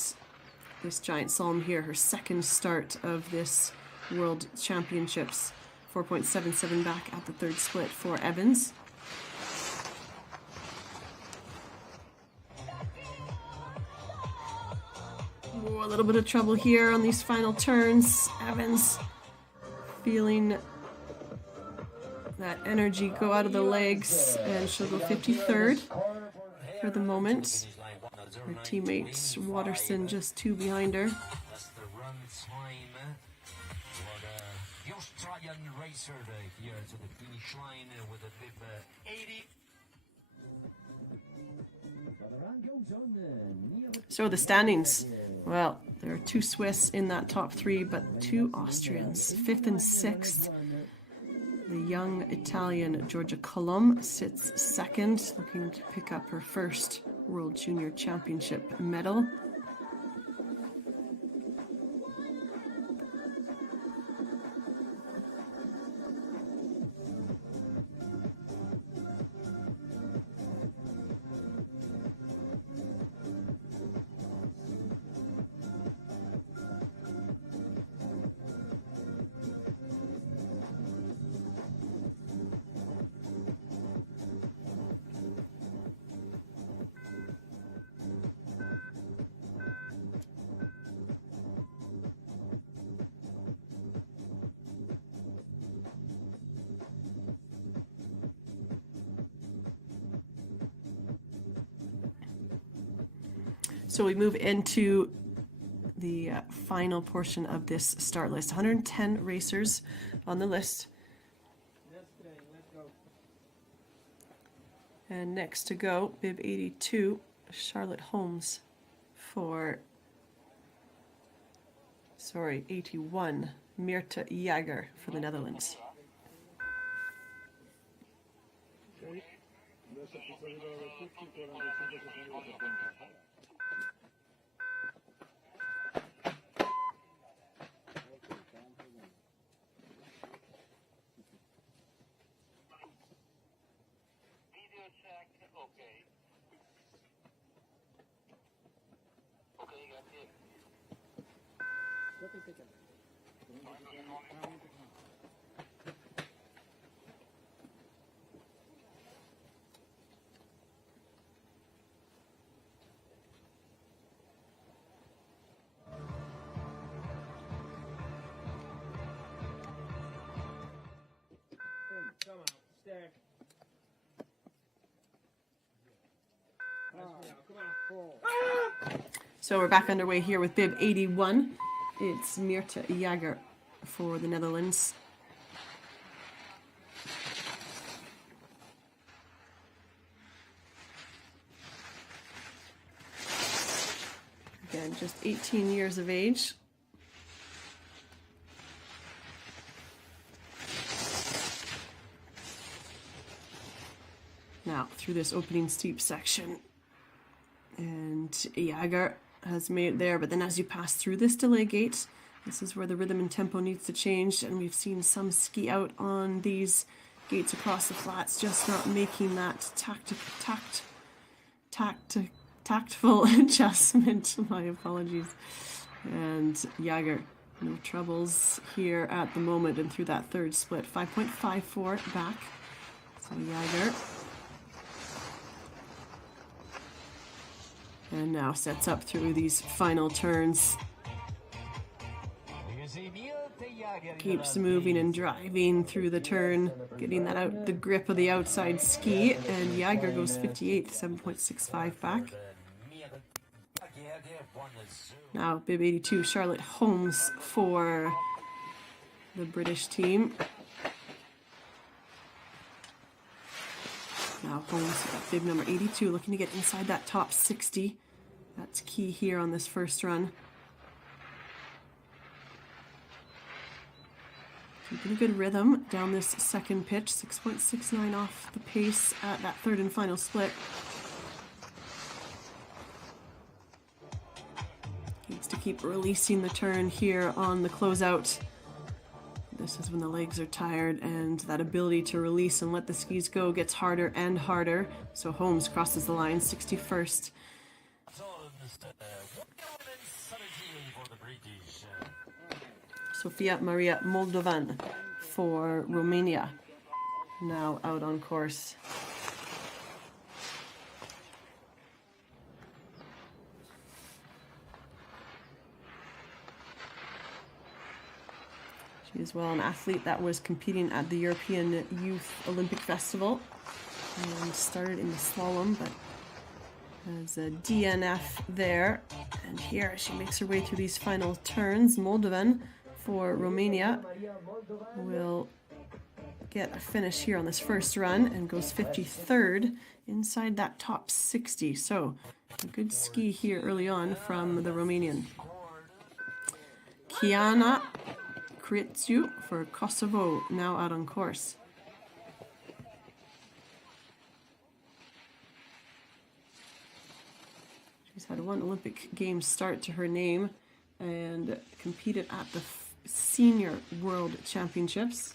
this giant slalom here, her second start of this World Championships. 4.77 back at the third split for Evans. Ooh, a little bit of trouble here on these final turns. Evans feeling that energy go out of the legs, and she'll go 53rd for the moment. Her teammate Watterson just 2 behind her. That's the run time for the Australian racer here to the finish line with a bib 80. So the standings, well, there are 2 Swiss in that top 3, but 2 Austrians, 5th and 6th. The young Italian Giorgia Colom sits 2nd, looking to pick up her first World Junior Championship medal. So we move into the final portion of this start list. 110 racers on the list. And next to go, bib 82, Charlotte Holmes for, 81, Meerte Jager for the Netherlands. Adesso ci sono tutti 45 secondi. Video check, ok. Ok, grazie. Come on, stack. So we're back underway here with bib 81. It's Meerte Jager for the Netherlands. Again, just 18 years of age. Now through this opening steep section, and Jager has made it there, but then as you pass through this delay gate, this is where the rhythm and tempo needs to change, and we've seen some ski out on these gates across the flats, just not making that tactful adjustment. My apologies. And Jager, no troubles here at the moment, and through that third split, 5.54 back. So Jager. And now sets up through these final turns. Keeps moving and driving through the turn, getting that out, the grip of the outside ski, and Jager goes 58th, 7.65 back. Now bib 82, Charlotte Holmes for the British team. Now Holmes, bib number 82, looking to get inside that top 60. That's key here on this first run. Keeping a good rhythm down this second pitch, 6.69 off the pace at that third and final split. Needs to keep releasing the turn here on the closeout. This is when the legs are tired, and that ability to release and let the skis go gets harder and harder. So Holmes crosses the line, 61st. Sofia Maria Moldovan for Romania, now out on course. She is an athlete that was competing at the European Youth Olympic Festival and started in the slalom, but has a DNF there. And here she makes her way through these final turns. Moldovan for Romania will get a finish here on this first run and goes 53rd inside that top 60. So a good ski here early on from the Romanian. Kiana Crițiu for Kosovo, now out on course. She's had one Olympic Games start to her name and competed at the Senior World Championships.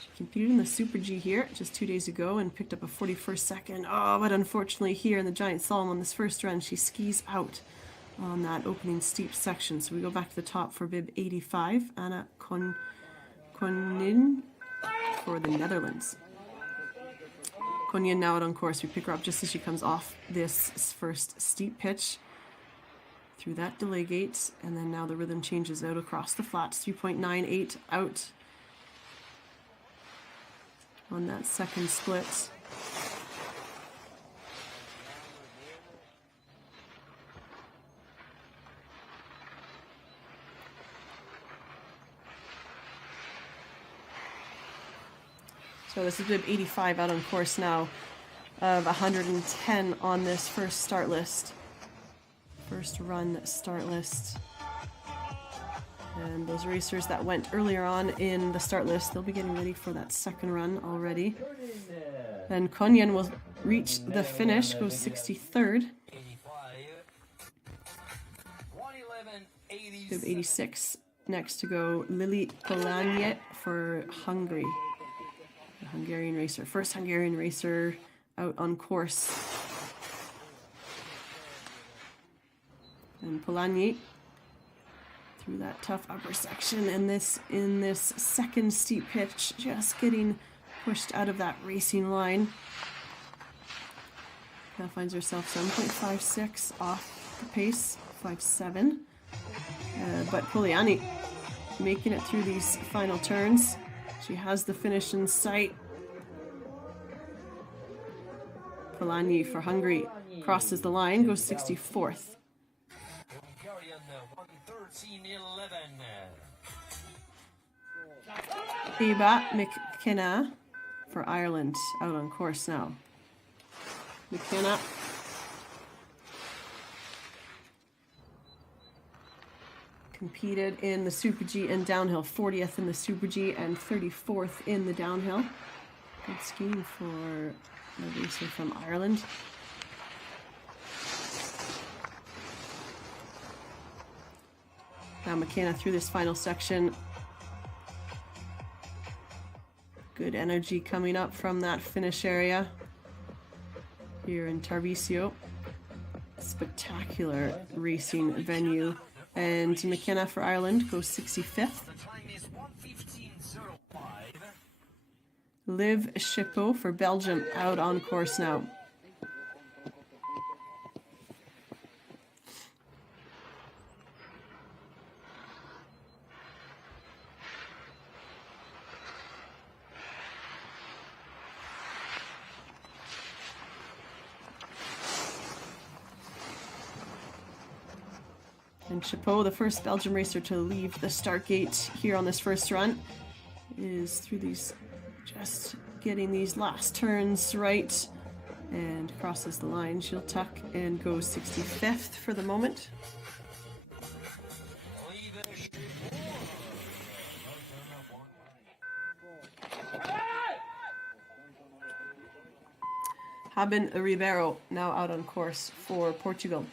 She competed in the Super G here just 2 days ago and picked up a 41st second. Oh, but unfortunately here in the Giant Slalom on this first run, she skis out on that opening steep section. So we go back to the top for bib 85, Anna Konin for the Netherlands. Konin now out on course. We pick her up just as she comes off this first steep pitch through that delay gate, and then now the rhythm changes out across the flats, 3.98 out on that second split. So this is bib 85 out on course now. of 110 on this first start list. First run start list. And those racers that went earlier on in the start list, they'll be getting ready for that second run already. And Konyan will reach the finish, goes 63rd. 86. Next to go Lili Polanye for Hungary. The Hungarian racer. First Hungarian racer out on course. And Polanye through that tough upper section, and in this second steep pitch, just getting pushed out of that racing line. Now finds herself 7.56 off the pace, 5.7. But Poliani making it through these final turns. She has the finish in sight. Polani for Hungary crosses the line, goes 64th. Eva McKenna for Ireland out on course now. McKenna competed in the Super G and downhill, 40th in the Super G and 34th in the downhill. Good skiing for the racer from Ireland. Now McKenna through this final section. Good energy coming up from that finish area here in Tarvisio. Spectacular racing venue. And McKenna for Ireland goes 65th. Liv Chipot for Belgium out on course now. And Chipot, the first Belgian racer to leave the start gate here on this first run, is through these, just getting these last turns right, and crosses the line. She'll tuck and goes 65th for the moment. Haben Ribeiro now out on course for Portugal.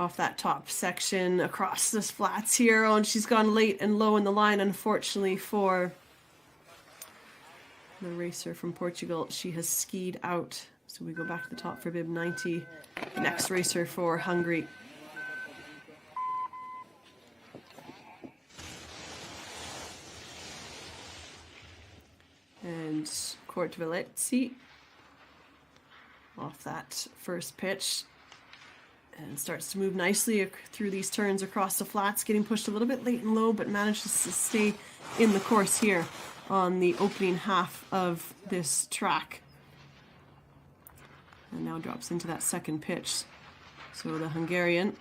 Off that top section across this flats here. Oh, and she's gone late and low in the line, unfortunately, for the racer from Portugal. She has skied out. So we go back to the top for bib 90. The next racer for Hungary. And Court Velezzi off that first pitch. And starts to move nicely through these turns across the flats, getting pushed a little bit late and low, but manages to stay in the course here on the opening half of this track. And now drops into that second pitch. So the Hungarian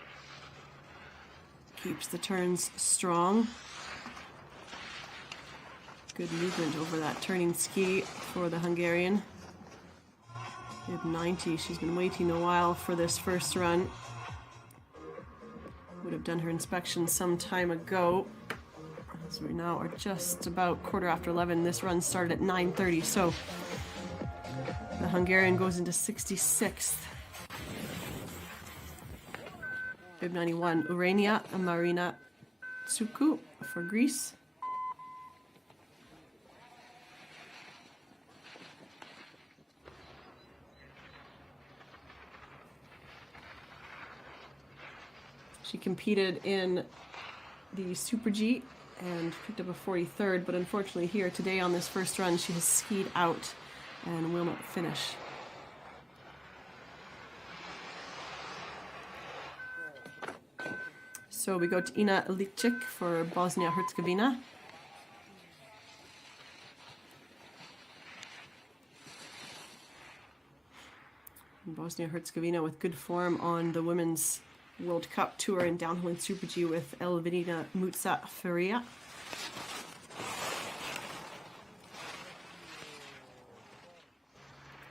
keeps the turns strong. Good movement over that turning ski for the Hungarian. Bib 90, she's been waiting a while for this first run. Would have done her inspection some time ago. So we now are just about 11:15. This run started at 9:30, so the Hungarian goes into 66th. Bib 91, Urania Marina Tsuku for Greece. She competed in the Super G and picked up a 43rd, but unfortunately here today on this first run she has skied out and will not finish. So we go to Ina Ličić for Bosnia-Herzegovina. Bosnia-Herzegovina with good form on the Women's World Cup Tour and downhill in Super G with Elvina Mutsa Feria.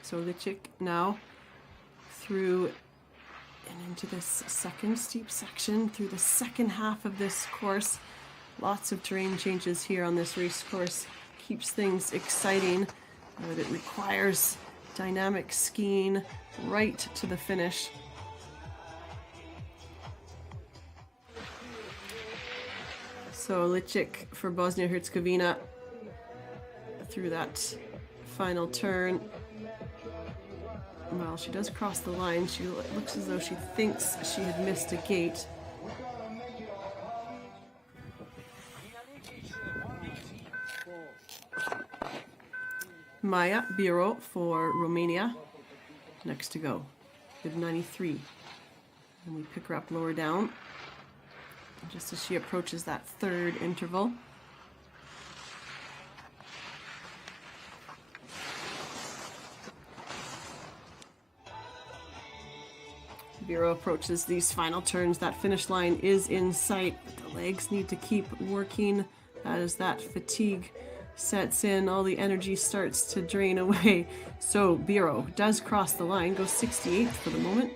So Lichik now through and into this second steep section through the second half of this course. Lots of terrain changes here on this race course. Keeps things exciting, but it requires dynamic skiing right to the finish. So Lichik for Bosnia-Herzegovina through that final turn. Well, she does cross the line. She looks as though she thinks she had missed a gate. Maya Biro for Romania, next to go, with 93. And we pick her up lower down, just as she approaches that third interval. Biro approaches these final turns. That finish line is in sight, but the legs need to keep working as that fatigue sets in. All the energy starts to drain away. So Biro does cross the line, goes 68th for the moment.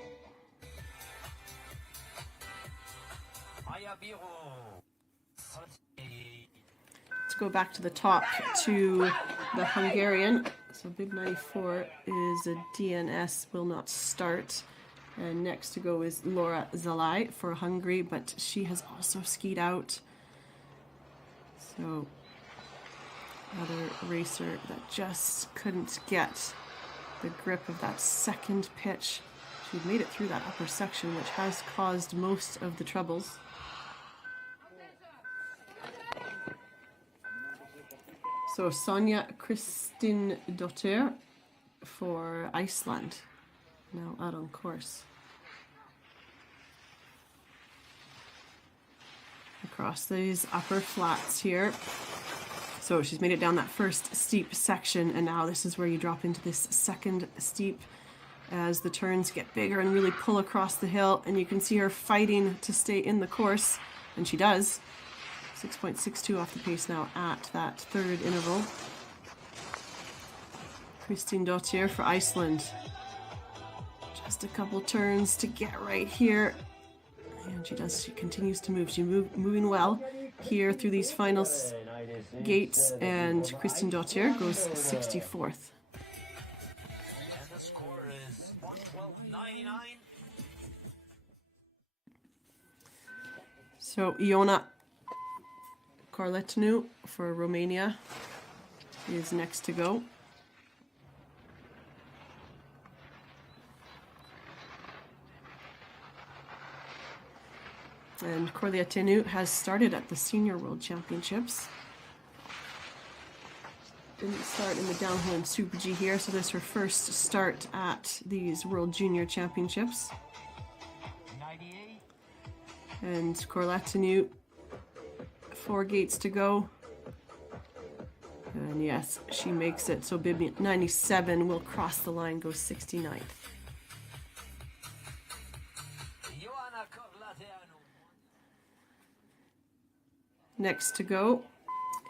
Let's go back to the top to the Hungarian. So bib 94 is a DNS, will not start. And next to go is Laura Zalai for Hungary, but she has also skied out. So another racer that just couldn't get the grip of that second pitch. She made it through that upper section, which has caused most of the troubles. So Sonja Kristin Dottir for Iceland, now out on course. Across these upper flats here. So she's made it down that first steep section, and now this is where you drop into this second steep as the turns get bigger and really pull across the hill, and you can see her fighting to stay in the course, and she does. 6.62 off the pace now at that third interval. Kristin Dottir for Iceland. Just a couple turns to get right here. And she continues to move. She's moving well here through these final gates, and Kristin Dottir goes 64th. And the score is 112.99. So Iona Carletanu for Romania is next to go. And Corleatenu has started at the Senior World Championships. Didn't start in the downhill and Super G here, so this is her first start at these World Junior Championships. 98. And Corleatenu, 4 gates to go. And yes, she makes it. So bib 97 will cross the line, go 69th. Next to go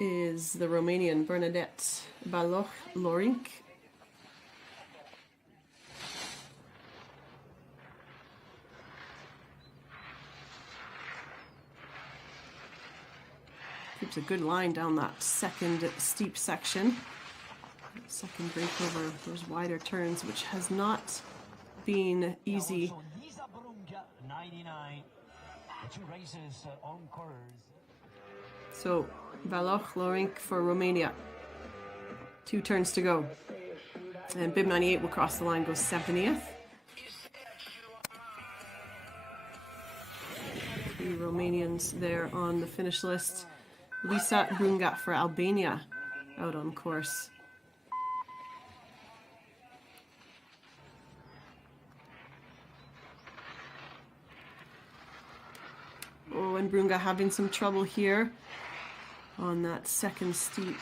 is the Romanian Bernadette Baloch-Lorink. Keeps a good line down that second steep section. Second break over those wider turns, which has not been easy. 99. 2 races on course. So, Baloch-Lorink for Romania. 2 turns to go. And bib 98 will cross the line, goes 70th. 3 Romanians there on the finish list. Lisa Brunga for Albania out on course. Oh, and Brunga having some trouble here on that second steep,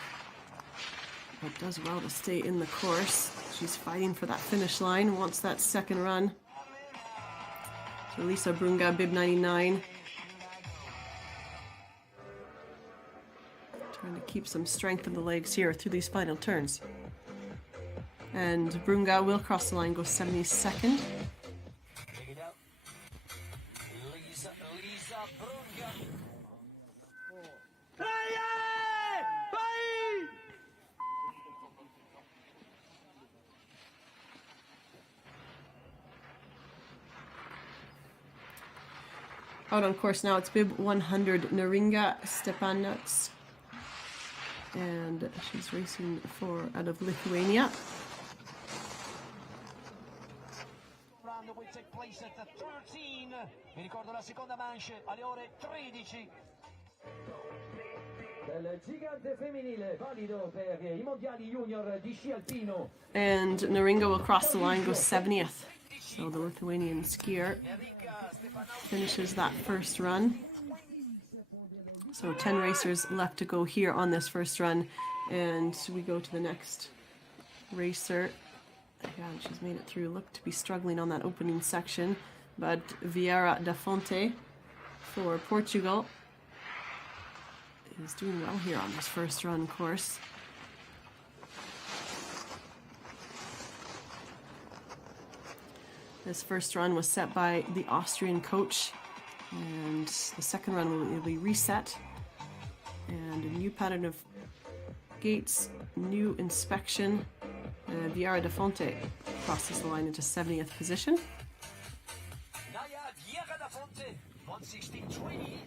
but does well to stay in the course. She's fighting for that finish line, wants that second run. So Lisa Brunga, bib 99. Trying to keep some strength in the legs here through these final turns. And Brunga will cross the line, go 72nd. Check it out. Lisa Brunga. Out on course now, it's bib 100, Neringa Stepanots. And she's racing out of Lithuania. Round will take place at 13. Vi ricordo la seconda manche alle ore 13. Del gigante femminile valido per i mondiali junior di sci alpino. And Neringa will cross the line, go 70th. So the Lithuanian skier finishes that first run. So 10 racers left to go here on this first run. And we go to the next racer. Again, she's made it through. Looked to be struggling on that opening section. But Vieira da Fonte for Portugal is doing well here on this first run course. This first run was set by the Austrian coach, and the second run will be reset. And a new pattern of gates, new inspection. Vieira da Fonte crosses the line into 70th position. Naya Vieira da Fonte, 1:16.20.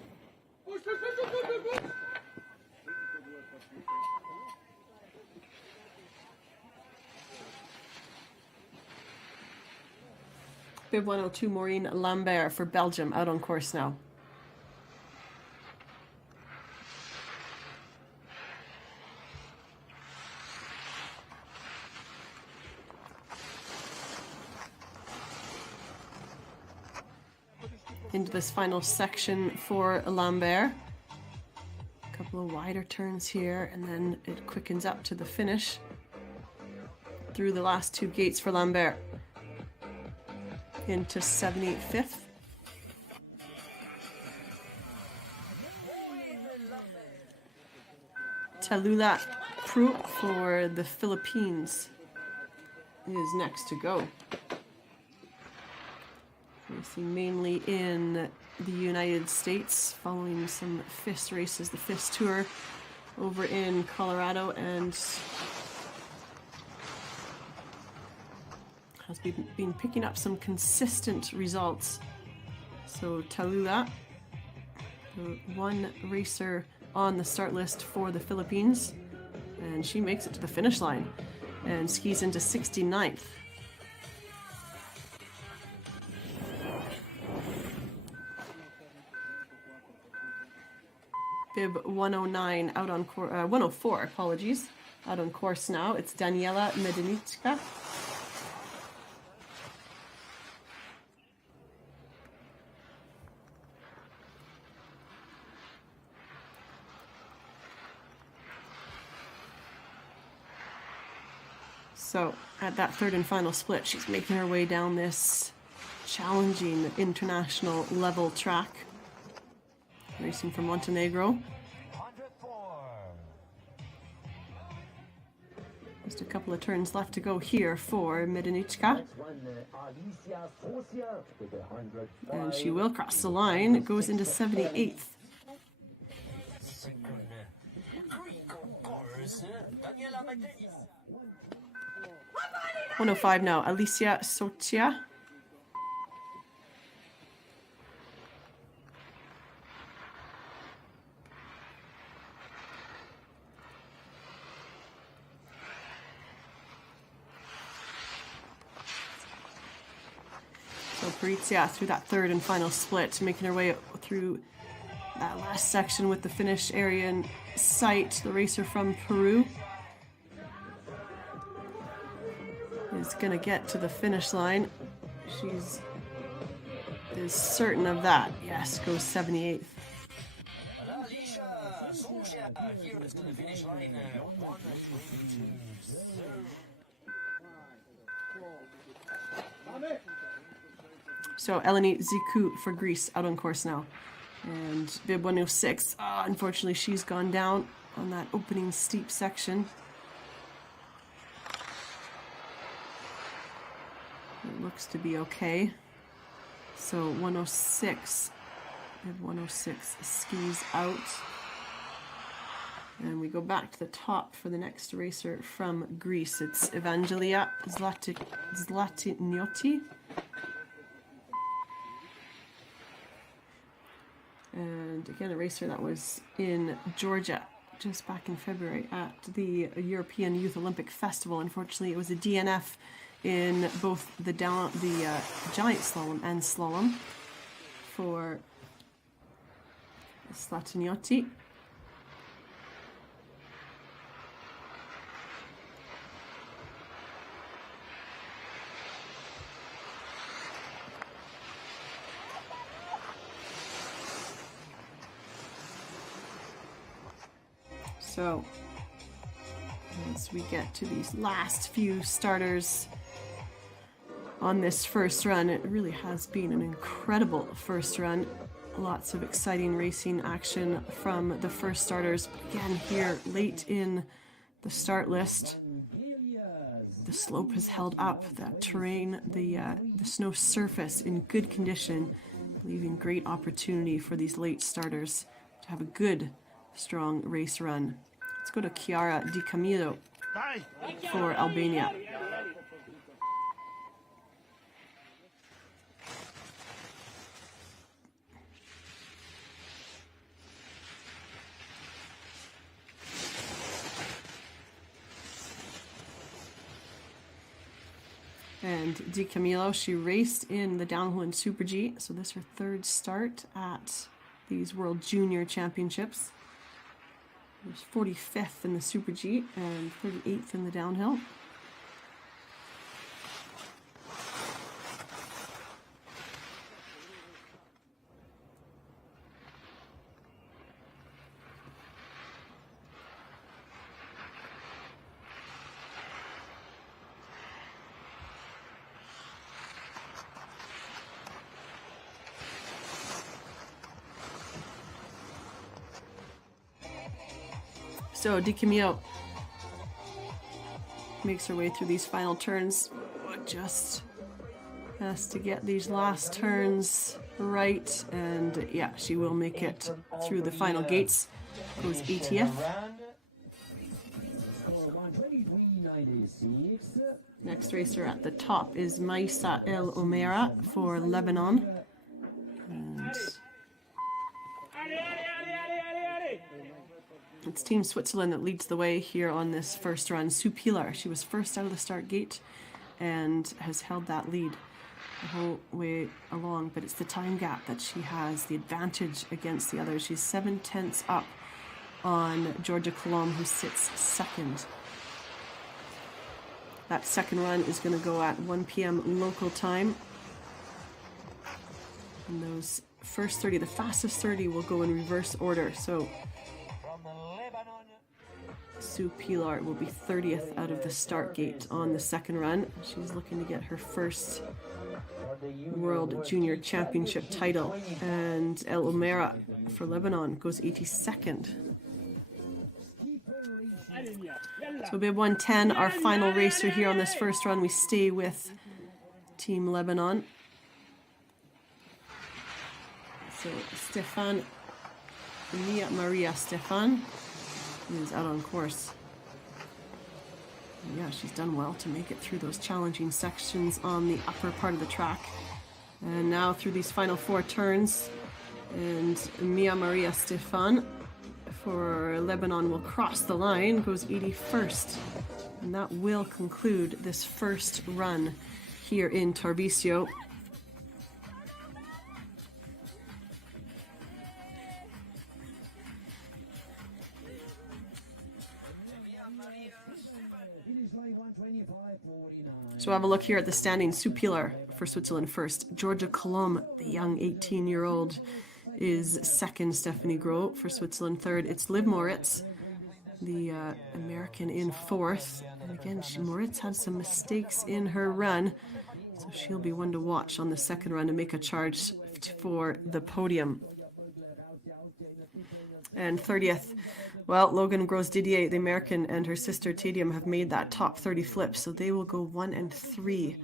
Bib 102, Maureen Lambert for Belgium, out on course now. Into this final section for Lambert. A couple of wider turns here, and then it quickens up to the finish through the last two gates for Lambert. Into 75th. Tallulah Prue for the Philippines is next to go. Racing mainly in the United States, following some FIS races, the FIS Tour over in Colorado, and has been picking up some consistent results. So Tallulah, one racer on the start list for the Philippines, and she makes it to the finish line and skis into 69th. Bib 109 out on 104, apologies, out on course now. It's Daniela Medenichka. So at that third and final split, she's making her way down this challenging international level track. Racing from Montenegro. 104. Just a couple of turns left to go here for Medenichka. And she will cross the line. It goes into 78th. Second Greek course, Daniela Medenichka. 105 now, Alicia Socia. So Parizia through that third and final split, making her way through that last section with the finish area in sight. The racer from Peru is going to get to the finish line. She's certain of that. Yes, goes 78th. Alicia Socia here is to the finish line. 1:22. So Eleni Ziku for Greece out on course now. And bib 106, unfortunately she's gone down on that opening steep section. looks to be okay. So 106, and 106 skis out. And we go back to the top for the next racer from Greece. It's Evangelia Zlatiniotti. And again, a racer that was in Georgia just back in February at the European Youth Olympic Festival. Unfortunately, it was a DNF in both the giant slalom and slalom for Zlatiniotti. So, as we get to these last few starters on this first run, it really has been an incredible first run. Lots of exciting racing action from the first starters. Again, here late in the start list, the slope has held up, that terrain, the snow surface in good condition, leaving great opportunity for these late starters to have a good strong race run. Let's go to Chiara Di Camillo for Albania. And Di Camillo, she raced in the downhill and Super G, so this is her third start at these World Junior Championships. She was 45th in the Super G and 38th in the downhill. So Di Camillo makes her way through these final turns. Just has to get these last turns right, and yeah, she will make it through the final gates. Goes 80th. Next racer at the top is Maisa El Omera for Lebanon. And it's Team Switzerland that leads the way here on this first run. Sue Pilar, she was first out of the start gate and has held that lead the whole way along, but it's the time gap that she has the advantage against the others. She's 7/10 up on Georgia Colomb, who sits second. That second run is going to go at 1 p.m. local time. And those first 30, the fastest 30, will go in reverse order. So Sue Pilar will be 30th out of the start gate on the second run. She's looking to get her first World Junior Championship title. And El Omera for Lebanon goes 82nd. So Bib 110, our final racer here on this first run. We stay with Team Lebanon. So Stefan, Mia Maria Stefan is out on course. Yeah, she's done well to make it through those challenging sections on the upper part of the track. And now through these final 4 turns, and Mia Maria Stefan for Lebanon will cross the line, goes 81st. And that will conclude this first run here in Tarvisio. So we'll have a look here at the standings. Sue Pilar for Switzerland first. Georgia Colomb, the young 18-year-old, is second. Stephanie Gros for Switzerland third. It's Liv Moritz, the American, in fourth. And again, Moritz had some mistakes in her run, so she'll be one to watch on the second run to make a charge for the podium. And 30th, well, Logan Gros Didier, the American, and her sister Tadium have made that top 30 flip, so they will go 1 and 3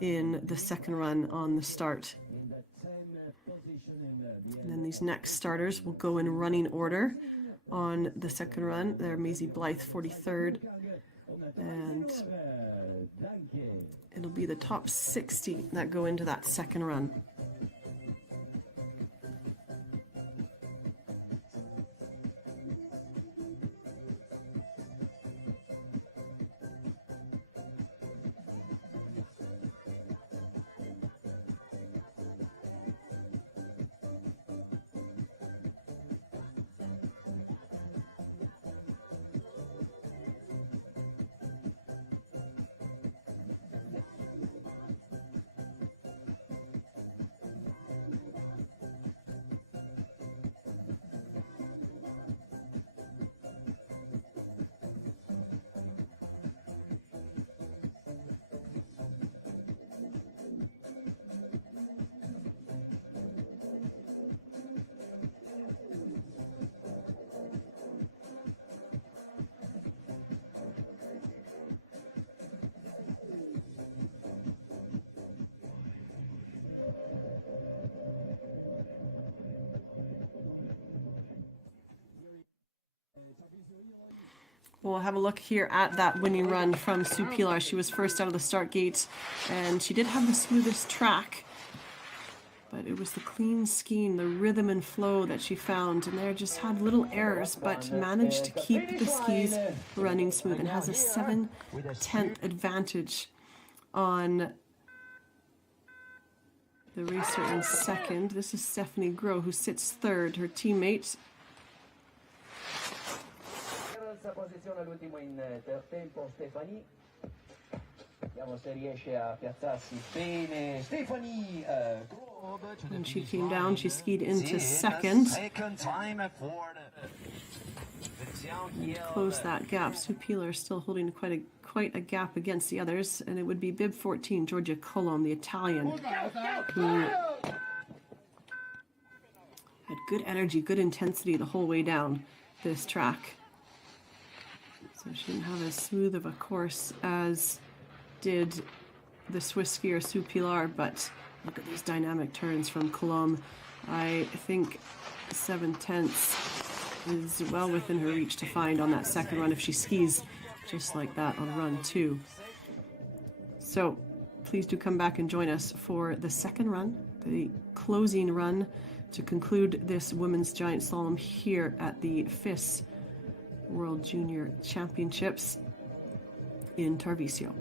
in the second run on the start. And then these next starters will go in running order on the second run. They're Maisie Blythe, 43rd, and it'll be the top 60 that go into that second run. We'll have a look here at that winning run from Sue Pilar. She was first out of the start gate, and she did have the smoothest track, but it was the clean skiing, the rhythm and flow that she found, and there just had little errors, but managed to keep the skis running smooth and has a 7/10 advantage on the racer in second. This is Stephanie Groh, who sits third. Her teammate posizione all'ultimo in tempo Stefani. Vediamo se riesce a piazzarsi bene. Stefani when she came down, she skied into second. Close that gap. Sue Pilar still holding quite a gap against the others, and it would be bib 14, Giorgia Colom, the Italian, who had good energy, good intensity the whole way down this track. So she didn't have as smooth of a course as did the Swiss skier Sue Pilar, but look at these dynamic turns from Colombe. I think 7/10 is well within her reach to find on that second run if she skis just like that on run 2. So please do come back and join us for the second run, the closing run to conclude this women's giant slalom here at the FIS World Junior Championships in Tarvisio.